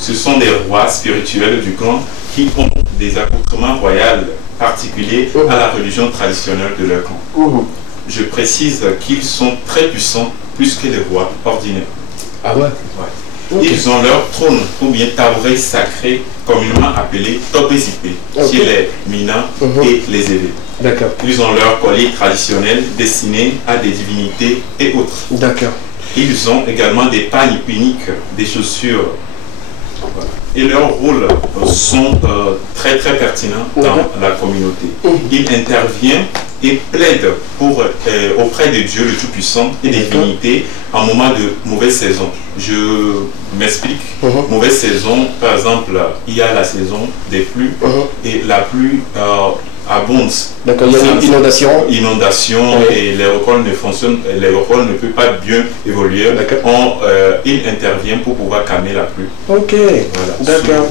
Ce sont des rois spirituels du clan qui ont des accoutrements royaux particuliers à la religion traditionnelle de leur clan. Je précise qu'ils sont très puissants, plus que les rois ordinaires. Ah ouais? Ils ont leur trône, ou bien tabouret sacré, communément appelé Topé-Zipé, chez les Mina et les évêques. D'accord. Ils ont leur collier traditionnel destiné à des divinités et autres. D'accord. Ils ont également des pagnes uniques, des chaussures. Et leurs rôles sont très pertinents dans la communauté. Ils interviennent et plaident auprès de Dieu le Tout-Puissant et des divinités en moment de mauvaise saison. Je m'explique. Mauvaise saison, par exemple, il y a la saison des pluies et la pluie abonde. D'accord, il y a une inondation et les récoltes ne fonctionnent, les récoltes ne peuvent pas bien évoluer. Il intervient pour pouvoir calmer la pluie. Ok, voilà. D'accord.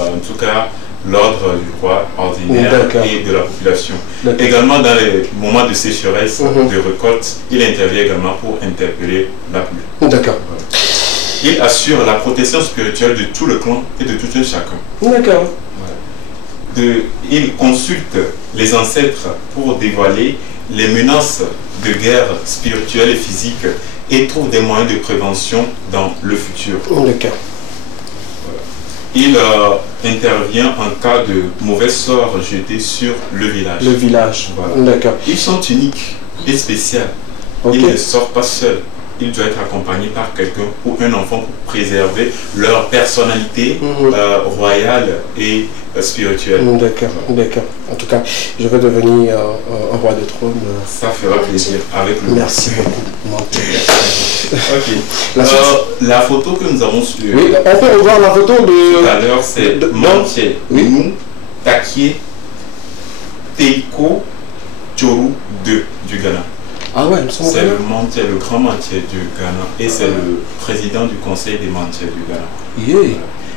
En tout cas, l'ordre du roi ordinaire et de la population. Également dans les moments de sécheresse, de récolte, il intervient également pour interpeller la pluie. D'accord. Il assure la protection spirituelle de tout le clan et de tout un chacun. D'accord. Il consulte les ancêtres pour dévoiler les menaces de guerre spirituelle et physique et trouve des moyens de prévention dans le futur. D'accord. Il intervient en cas de mauvais sort jeté sur le village. Le village. Voilà. D'accord. Ils sont uniques et spéciaux. Ils ne sortent pas seuls. Ils doivent être accompagnés par quelqu'un ou un enfant pour préserver leur personnalité royale et spirituelle. D'accord, d'accord. En tout cas, je veux devenir un roi de trône. Ça fera plaisir avec le Merci beaucoup. Ok. La photo que nous avons sur... Oui, on peut revoir la photo de... Tout à l'heure, c'est Mantier. Takié Teiko Choru 2 du Ghana. Ah ouais, c'est le Mantier, le grand Mantier du Ghana, et c'est le président du conseil des Mantiers du Ghana.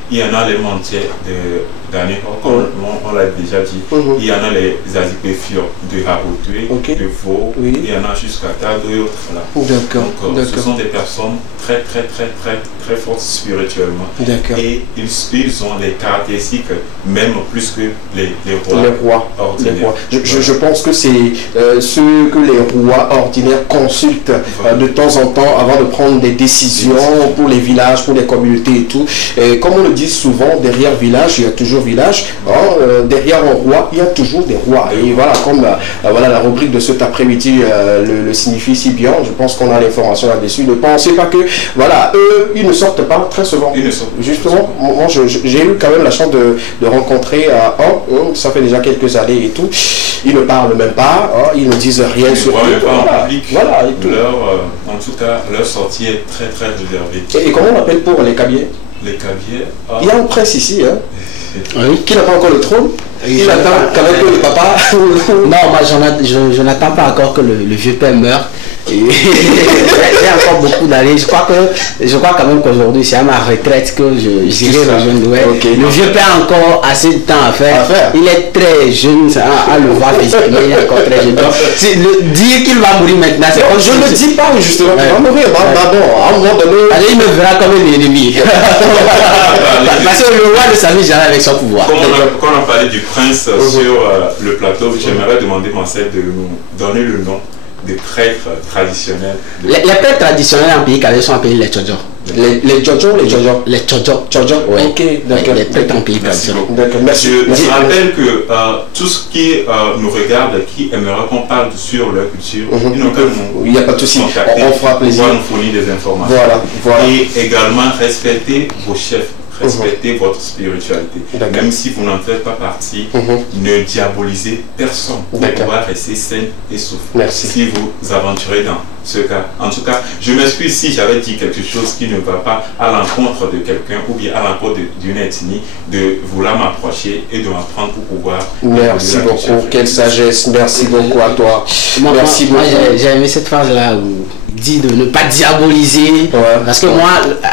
Il y en a les Mantiers de Ghané, on l'a déjà dit. Il y en a les Azipéfiors de Habotoué, de Vaux, il y en a jusqu'à Tado et autres là. Donc ce sont des personnes très fortes spirituellement. Et ils ont des caractéristiques même plus que les rois ordinaires. Je pense que c'est ce que les rois ordinaires consultent de temps en temps avant de prendre des décisions pour les villages, pour les communautés et tout. Et comme on le dit souvent, derrière village, il y a toujours village. Derrière un roi, il y a toujours des rois. Et voilà, comme voilà, la rubrique de cet après-midi le signifie si bien, je pense qu'on a l'information là-dessus. Ne pensez pas que, voilà, eux, ils ne sortent pas très souvent. Justement, moi, j'ai eu quand même la chance de rencontrer ça fait déjà quelques années et tout. Ils ne parlent même pas, ils ne disent rien sur eux. Voilà, et tout. En tout cas, leur sortie est très réservée. Et comment on appelle pour les cabiers? Les cabiers. Il y a un prince ici, qui n'a pas encore le trône. Il attend qu'avec le papa. Non, moi je n'attends pas encore que le vieux père meure. J'ai encore beaucoup d'années. Je crois quand même qu'aujourd'hui c'est à ma retraite que j'irai rejoindre. Le vieux père a encore assez de temps à faire. Il est très jeune, à le voir physiquement, il est encore très jeune. Donc, dire qu'il va mourir maintenant, c'est je ne dis pas justement qu'il va mourir. À un moment donné. Allez, il me verra comme un ennemi. Parce que le roi ne s'amuse jamais avec son pouvoir. Quand on a parlé du prince sur le plateau, j'aimerais demander Marcel de nous donner le nom des prêtres traditionnels. Les prêtres traditionnels en pays calais sont appelés les Tchodjo. Les Tchodjo, les Tchodjo. Oui. Ok, d'accord. Les prêtres en pays traditionnels. Je rappelle que tout ce qui nous regarde, qui aimerait qu'on parle sur leur culture, ils n'ont qu'à nous. Il n'y a pas de souci. On fera plaisir. On nous fournir des informations. Voilà. Et également respecter vos chefs. Respectez votre spiritualité. Même si vous n'en faites pas partie, ne diabolisez personne pour pouvoir rester sain et sauf. Si vous aventurez dans ce cas. En tout cas, je m'excuse si j'avais dit quelque chose qui ne va pas à l'encontre de quelqu'un ou bien à l'encontre d'une ethnie, de vouloir m'approcher et de m'apprendre pour pouvoir... Merci beaucoup, quelle sagesse, merci beaucoup à toi. Merci beaucoup. J'ai aimé cette phrase-là où dit de ne pas diaboliser. Parce que moi,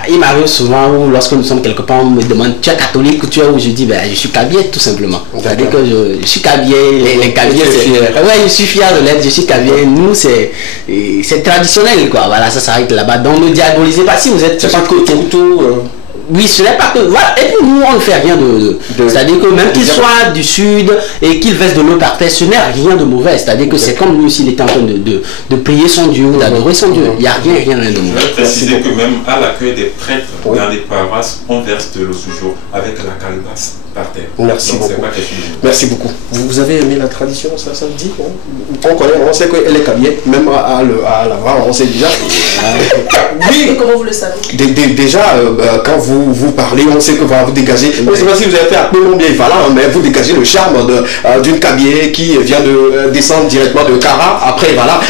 il m'arrive souvent où lorsque nous sommes quelque part, on me demande tu es catholique ou tu es où, je dis ben, je suis Kabyé tout simplement. C'est-à-dire que je suis Kabyé, les Kabyés, ouais, je suis fier de l'être, je suis Kabyé. Nous, c'est traditionnel quoi. Voilà, ça s'arrête là-bas. Donc ne diabolisez pas si vous êtes. C'est pas que tout. Oui, ce n'est pas que... Voilà. Et puis nous, on ne fait rien de c'est-à-dire que même qu'il soit du sud et qu'il verse de l'eau par terre, ce n'est rien de mauvais. C'est-à-dire que c'est comme lui aussi, il était en train de prier son Dieu, d'adorer son Dieu. Il n'y a rien de mauvais. Je vais préciser que même à l'accueil des prêtres dans les paroisses, on verse de l'eau toujours avec la calebasse par terre. Merci donc, beaucoup. Pas quelque chose. Merci beaucoup. Vous avez aimé la tradition, ça vous dit on connaît, on sait qu'elle est Kabyé, même à la on sait déjà. Oui. Et comment vous le savez? Déjà, quand vous parlez, on sait que vous dégagez. Je ne sais pas si vous avez fait appelez-moi bien voilà, mais vous dégagez le charme d'une Kabyé qui vient de descendre directement de Kara. Après, voilà.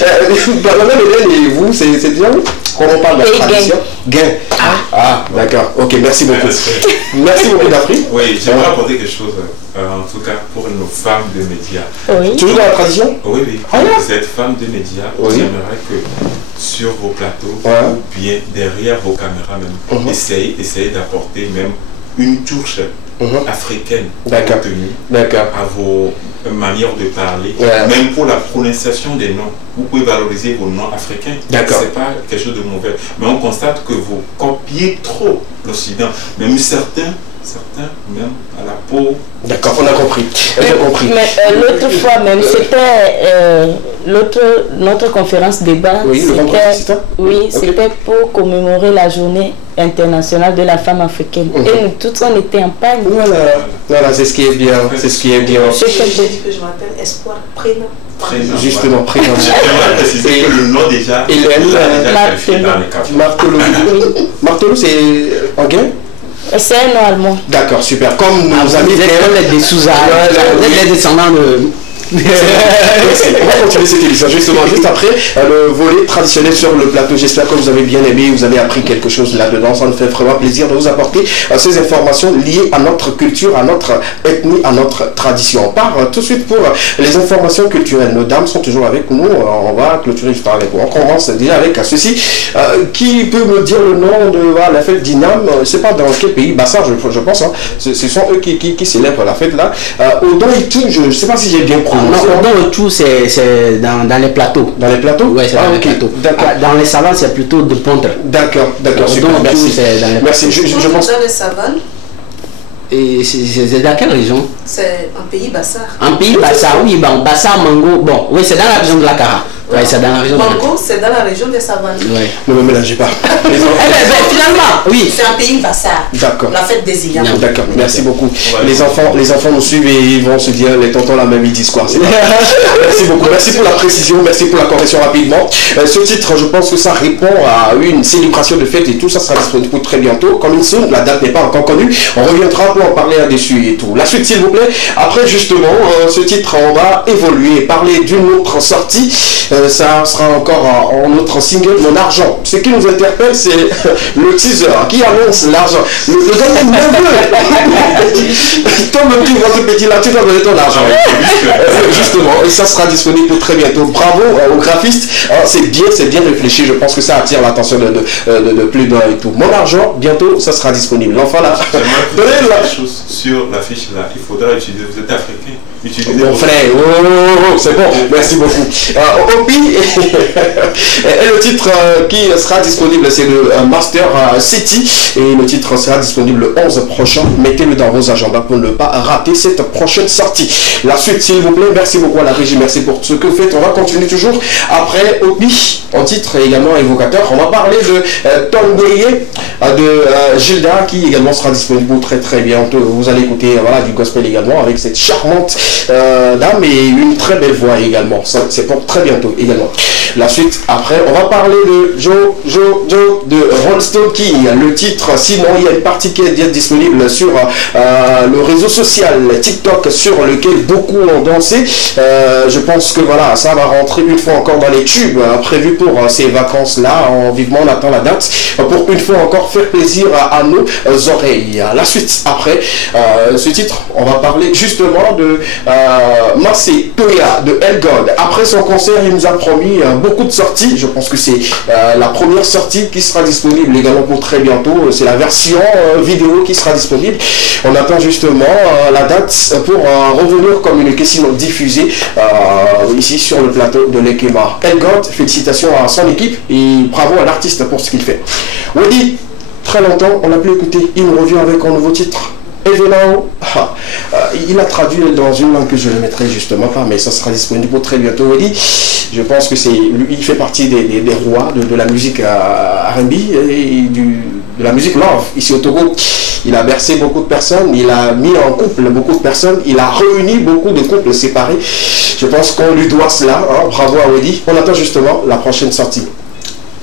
Et vous, c'est bien quand on parle de la tradition. Gain. Ah, d'accord. Ok, merci beaucoup. Merci beaucoup, Dafri. Oui, j'aimerais apporter quelque chose, en tout cas pour nos femmes de médias. Oui. Toujours dans la tradition? Oui. Vous êtes femme de médias, j'aimerais que sur vos plateaux, ou bien derrière vos caméras même, essayez d'apporter même une touche africaine à vos manières de parler, même pour la prononciation des noms. Vous pouvez valoriser vos noms africains. C'est pas quelque chose de mauvais. Mais on constate que vous copiez trop l'Occident. Même certains même à la peau. D'accord, on a compris. Mais l'autre fois même, c'était notre conférence débat. Oui, c'était pour commémorer la journée internationale de la femme africaine. Et nous tous, on était en panne. Voilà, c'est ce qui est bien. C'est ce qui est bien. Je dis que je m'appelle Espoir Prénom. Justement, prénom. J'aimerais préciser que le nom déjà. Martelou, c'est en gain? C'est un nom allemand. D'accord, super. Comme nos amis des Souza, les descendants de... On va continuer cette émission justement juste après le volet traditionnel sur le plateau. J'espère que vous avez bien aimé, vous avez appris quelque chose là-dedans. Ça nous fait vraiment plaisir de vous apporter ces informations liées à notre culture, à notre ethnie, à notre tradition. On part tout de suite pour les informations culturelles. Nos dames sont toujours avec nous. On va clôturer juste avec vous. On commence déjà avec ceci. Qui peut me dire le nom de la fête d'Inam? Je ne sais pas dans quel pays. Bassar, je pense. Hein. Ce sont eux qui célèbrent la fête là. Odon et tout, je ne sais pas si j'ai bien prononcé. Non, dans le tout, c'est dans les plateaux. Dans les plateaux? Oui, c'est dans les plateaux. Dans les savanes, c'est plutôt de pondre. D'accord, super, merci. Merci, je pense... Dans les savanes. Et c'est dans quelle région? C'est un pays Bassar. Un pays Bassar, oui, bon, Bassar, Mango, bon, oui, c'est dans la région de la Kara. Oui, c'est dans la région Mango, c'est dans la région des savanes. Oui. Ne me mélangez pas. Finalement, oui. C'est un pays Bassar. D'accord. La fête des Iliams. D'accord, merci beaucoup. Les enfants nous suivent et ils vont se dire, les tontons là même ils disent quoi. Merci beaucoup. Merci pour la précision, merci pour la correction rapidement. Ce titre, je pense que ça répond à une célébration de fête et tout. Ça sera disponible pour très bientôt. Comme une la date n'est pas encore connue. On reviendra pour en parler là-dessus et tout. La suite, s'il vous plaît. Après, justement, ce titre, on va évoluer, parler d'une autre sortie. Ça sera encore en autre single, Mon Argent. Ce qui nous interpelle, c'est le teaser qui annonce l'argent. Le gars est nerveux. Toi, même tu vois ce petit là, tu dois donner ton argent. Justement, et ça sera disponible pour très bientôt. Bravo aux graphistes. C'est bien réfléchi. Je pense que ça attire l'attention de plus d'un et tout. Mon Argent, bientôt, ça sera disponible. L'enfant là. Donnez la chose sur l'affiche là. Il faudra utiliser. Vous êtes africain. Mon frère, c'est bon, merci beaucoup. Opi, et le titre qui sera disponible, c'est le Master City, et le titre sera disponible le 11 prochain. Mettez-le dans vos agendas pour ne pas rater cette prochaine sortie. La suite, s'il vous plaît, merci beaucoup à la régie, merci pour ce que vous faites. On va continuer toujours après Opi, en titre également évocateur. On va parler de Tombeye de Gilda, qui également sera disponible très très bientôt. Vous allez écouter du gospel également avec cette charmante dame et une très belle voix également. C'est pour très bientôt également. La suite après, on va parler de Joe de Rolston King. Le titre, sinon il y a une partie qui est disponible sur le réseau social TikTok sur lequel beaucoup ont dansé. Je pense que voilà, ça va rentrer une fois encore dans les tubes prévus pour ces vacances-là. Vivement, on attend la date pour une fois encore faire plaisir à nos oreilles. La suite, après ce titre, on va parler justement de Marseille Toya de Elgod. Après son concert, il nous a promis beaucoup de sorties. Je pense que c'est la première sortie qui sera disponible également pour très bientôt. C'est la version vidéo qui sera disponible. On attend justement la date pour revenir communiquer, sinon diffuser ici sur le plateau de l'Ekema. Elgod, félicitations à son équipe et bravo à l'artiste pour ce qu'il fait. Wadi, très longtemps, on n'a plus écouté. Il nous revient avec un nouveau titre. Evelao, il a traduit dans une langue que je ne mettrai justement pas, mais ça sera disponible pour très bientôt. Wadi, je pense que il fait partie des rois de la musique R&B et de la musique love ici au Togo. Il a bercé beaucoup de personnes, il a mis en couple beaucoup de personnes, il a réuni beaucoup de couples séparés. Je pense qu'on lui doit cela. Hein. Bravo à Wadi. On attend justement la prochaine sortie.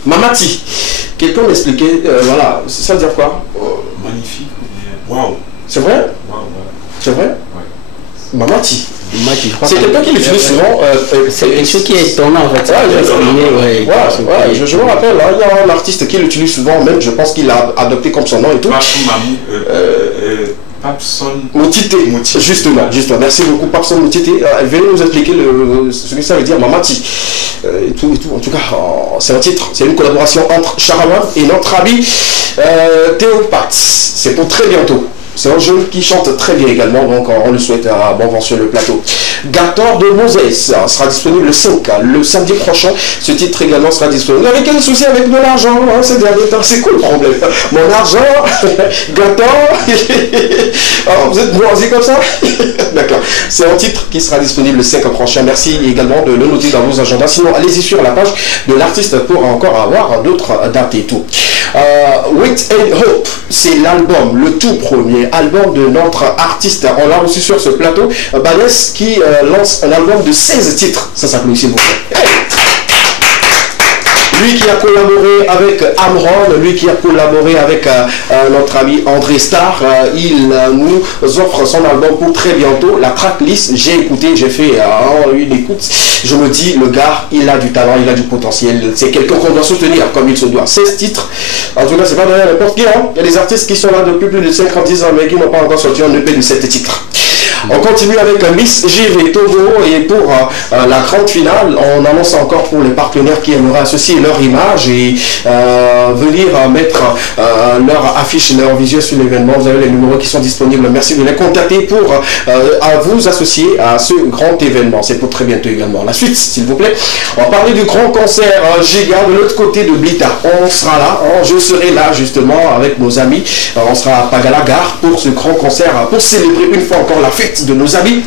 Mamati, quelqu'un m'expliquait, voilà, ça veut dire quoi? Magnifique. Waouh. C'est vrai? Waouh. C'est vrai? Ouais. Mamati. C'est quelqu'un qui l'utilise souvent. C'est quelque chose qui est étonnant en fait. Je me rappelle, il y a un artiste qui l'utilise souvent, même je pense qu'il a adopté comme son nom et tout. Papson Moutité, justement. Merci beaucoup, Papson Moutité. Venez nous expliquer ce que ça veut dire, Mamati. Et tout. En tout cas, c'est un titre, c'est une collaboration entre Charaman et notre ami Théopat. C'est pour très bientôt. C'est un jeune qui chante très bien également, donc on le souhaite à bon vent sur le plateau. Gator de Moses sera disponible le 5, le samedi prochain. Ce titre également sera disponible. Vous avez quel souci avec de l'argent ces derniers temps? C'est quoi le problème? Mon argent, Gator, vous êtes moisi comme ça? D'accord. C'est un titre qui sera disponible le 5 prochain. Merci également de le noter dans vos agendas. Sinon, allez-y sur la page de l'artiste pour encore avoir d'autres dates et tout. Wait and Hope, c'est l'album, le tout premier album de notre artiste. On l'a reçu sur ce plateau, Banès, qui lance un album de 16 titres. Ça s'appelle s'il vous plaît. Hey! Lui qui a collaboré avec Amron, lui qui a collaboré avec notre ami André Starr, il nous offre son album pour très bientôt. La tracklist, j'ai écouté, j'ai fait une écoute. Je me dis, le gars, il a du talent, il a du potentiel. C'est quelqu'un qu'on doit soutenir comme il se doit. 16 titres. En tout cas, c'est pas donné à n'importe qui. Hein. Il y a des artistes qui sont là depuis plus de 50 ans, mais qui n'ont pas encore sorti un EP de 7 titres. On continue avec Miss JV Togo et pour la grande finale, on annonce encore pour les partenaires qui aimeraient associer leur image et venir mettre leur affiche, leur visuel sur l'événement. Vous avez les numéros qui sont disponibles. Merci de les contacter pour vous associer à ce grand événement. C'est pour très bientôt également. La suite, s'il vous plaît. On va parler du grand concert Giga de l'autre côté de Blita. On sera là, je serai là justement avec nos amis. On sera à Pagala-Gare pour ce grand concert, pour célébrer une fois encore la fête de nos amis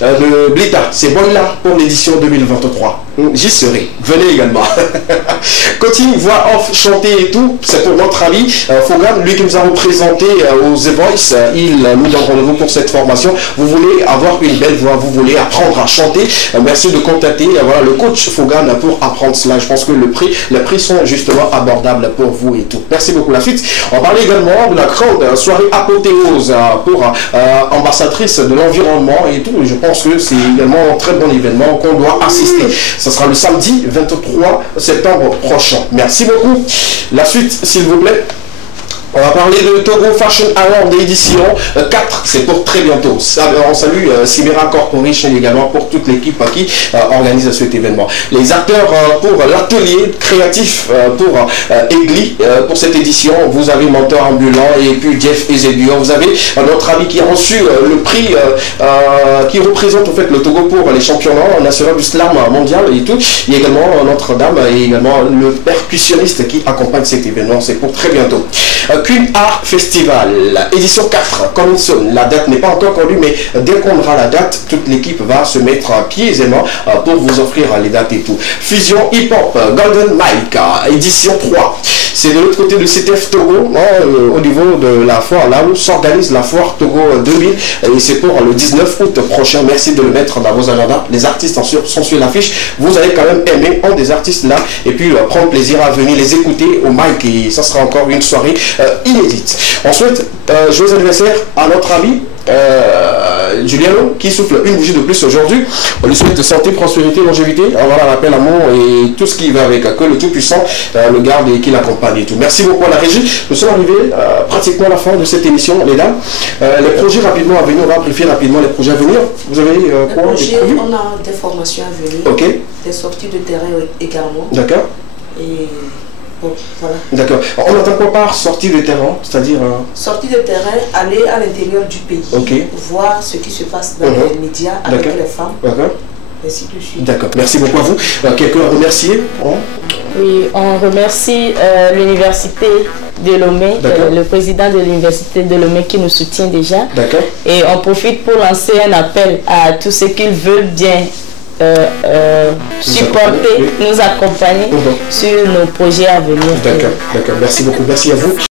de Blita. C'est bon là pour l'édition 2023. J'y serai. Venez également. Continue, voix off, chanter et tout. C'est pour notre ami Fogan, lui qui nous a représenté aux The Voice. Il nous donne rendez-vous pour cette formation. Vous voulez avoir une belle voix, vous voulez apprendre à chanter. Merci de contacter voilà, le coach Fogan pour apprendre cela. Je pense que les prix sont justement abordables pour vous et tout. Merci beaucoup. La suite, on parlait également de la grande soirée apothéose pour ambassadrice de l'environnement et tout. Je pense que c'est également un très bon événement qu'on doit assister. Ce sera le samedi 23 septembre prochain. Merci beaucoup. La suite, s'il vous plaît. On va parler de Togo Fashion Award édition 4, c'est pour très bientôt. On salue Simera Corporation également pour toute l'équipe qui organise cet événement. Les acteurs pour l'atelier créatif pour Egli pour cette édition, vous avez Menteur Ambulant et puis Jeff Ezebio. Vous avez notre ami qui a reçu le prix qui représente en fait le Togo pour les championnats nationaux du slam mondial et tout. Il y a également Notre-Dame et également le percussionniste qui accompagne cet événement. C'est pour très bientôt. Queen Art Festival, édition 4, comme il sonne. La date n'est pas encore connue, mais dès qu'on aura la date, toute l'équipe va se mettre à pied aisément pour vous offrir les dates et tout. Fusion Hip Hop, Golden Mike, édition 3. c'est de l'autre côté de CTF Togo, hein, au niveau de la foire, là où s'organise la foire Togo 2000. Et c'est pour le 19 août prochain. Merci de le mettre dans vos agendas. Les artistes sont sur l'affiche. Vous allez quand même aimer un des artistes là et puis prendre plaisir à venir les écouter au mic. Et ça sera encore une soirée inédite. On souhaite joyeux anniversaire à notre ami Juliano qui souffle une bougie de plus aujourd'hui. On lui souhaite santé, prospérité, longévité, voilà, la paix, l'amour et tout ce qui va avec, que le Tout-Puissant le garde et qui l'accompagne et tout. Merci beaucoup à la régie. Nous sommes arrivés pratiquement à la fin de cette émission, les dames. Les projets rapidement à venir, on va briefer rapidement les projets à venir. Vous avez quoi? On a des formations à venir, ok, des sorties de terrain également. D'accord. Et bon, voilà. D'accord. On entend quoi par sortie de terrain, c'est-à-dire sortie de terrain, aller à l'intérieur du pays, voir ce qui se passe dans les médias avec les femmes. D'accord. Ainsi de suite. D'accord. Merci beaucoup à vous. Quelqu'un à remercier? Oui, on remercie l'université de Lomé, le président de l'université de Lomé qui nous soutient déjà. D'accord. Et on profite pour lancer un appel à tous ceux qui veulent bien supporter, nous accompagner sur nos projets à venir. D'accord, d'accord. Merci beaucoup. Merci à vous.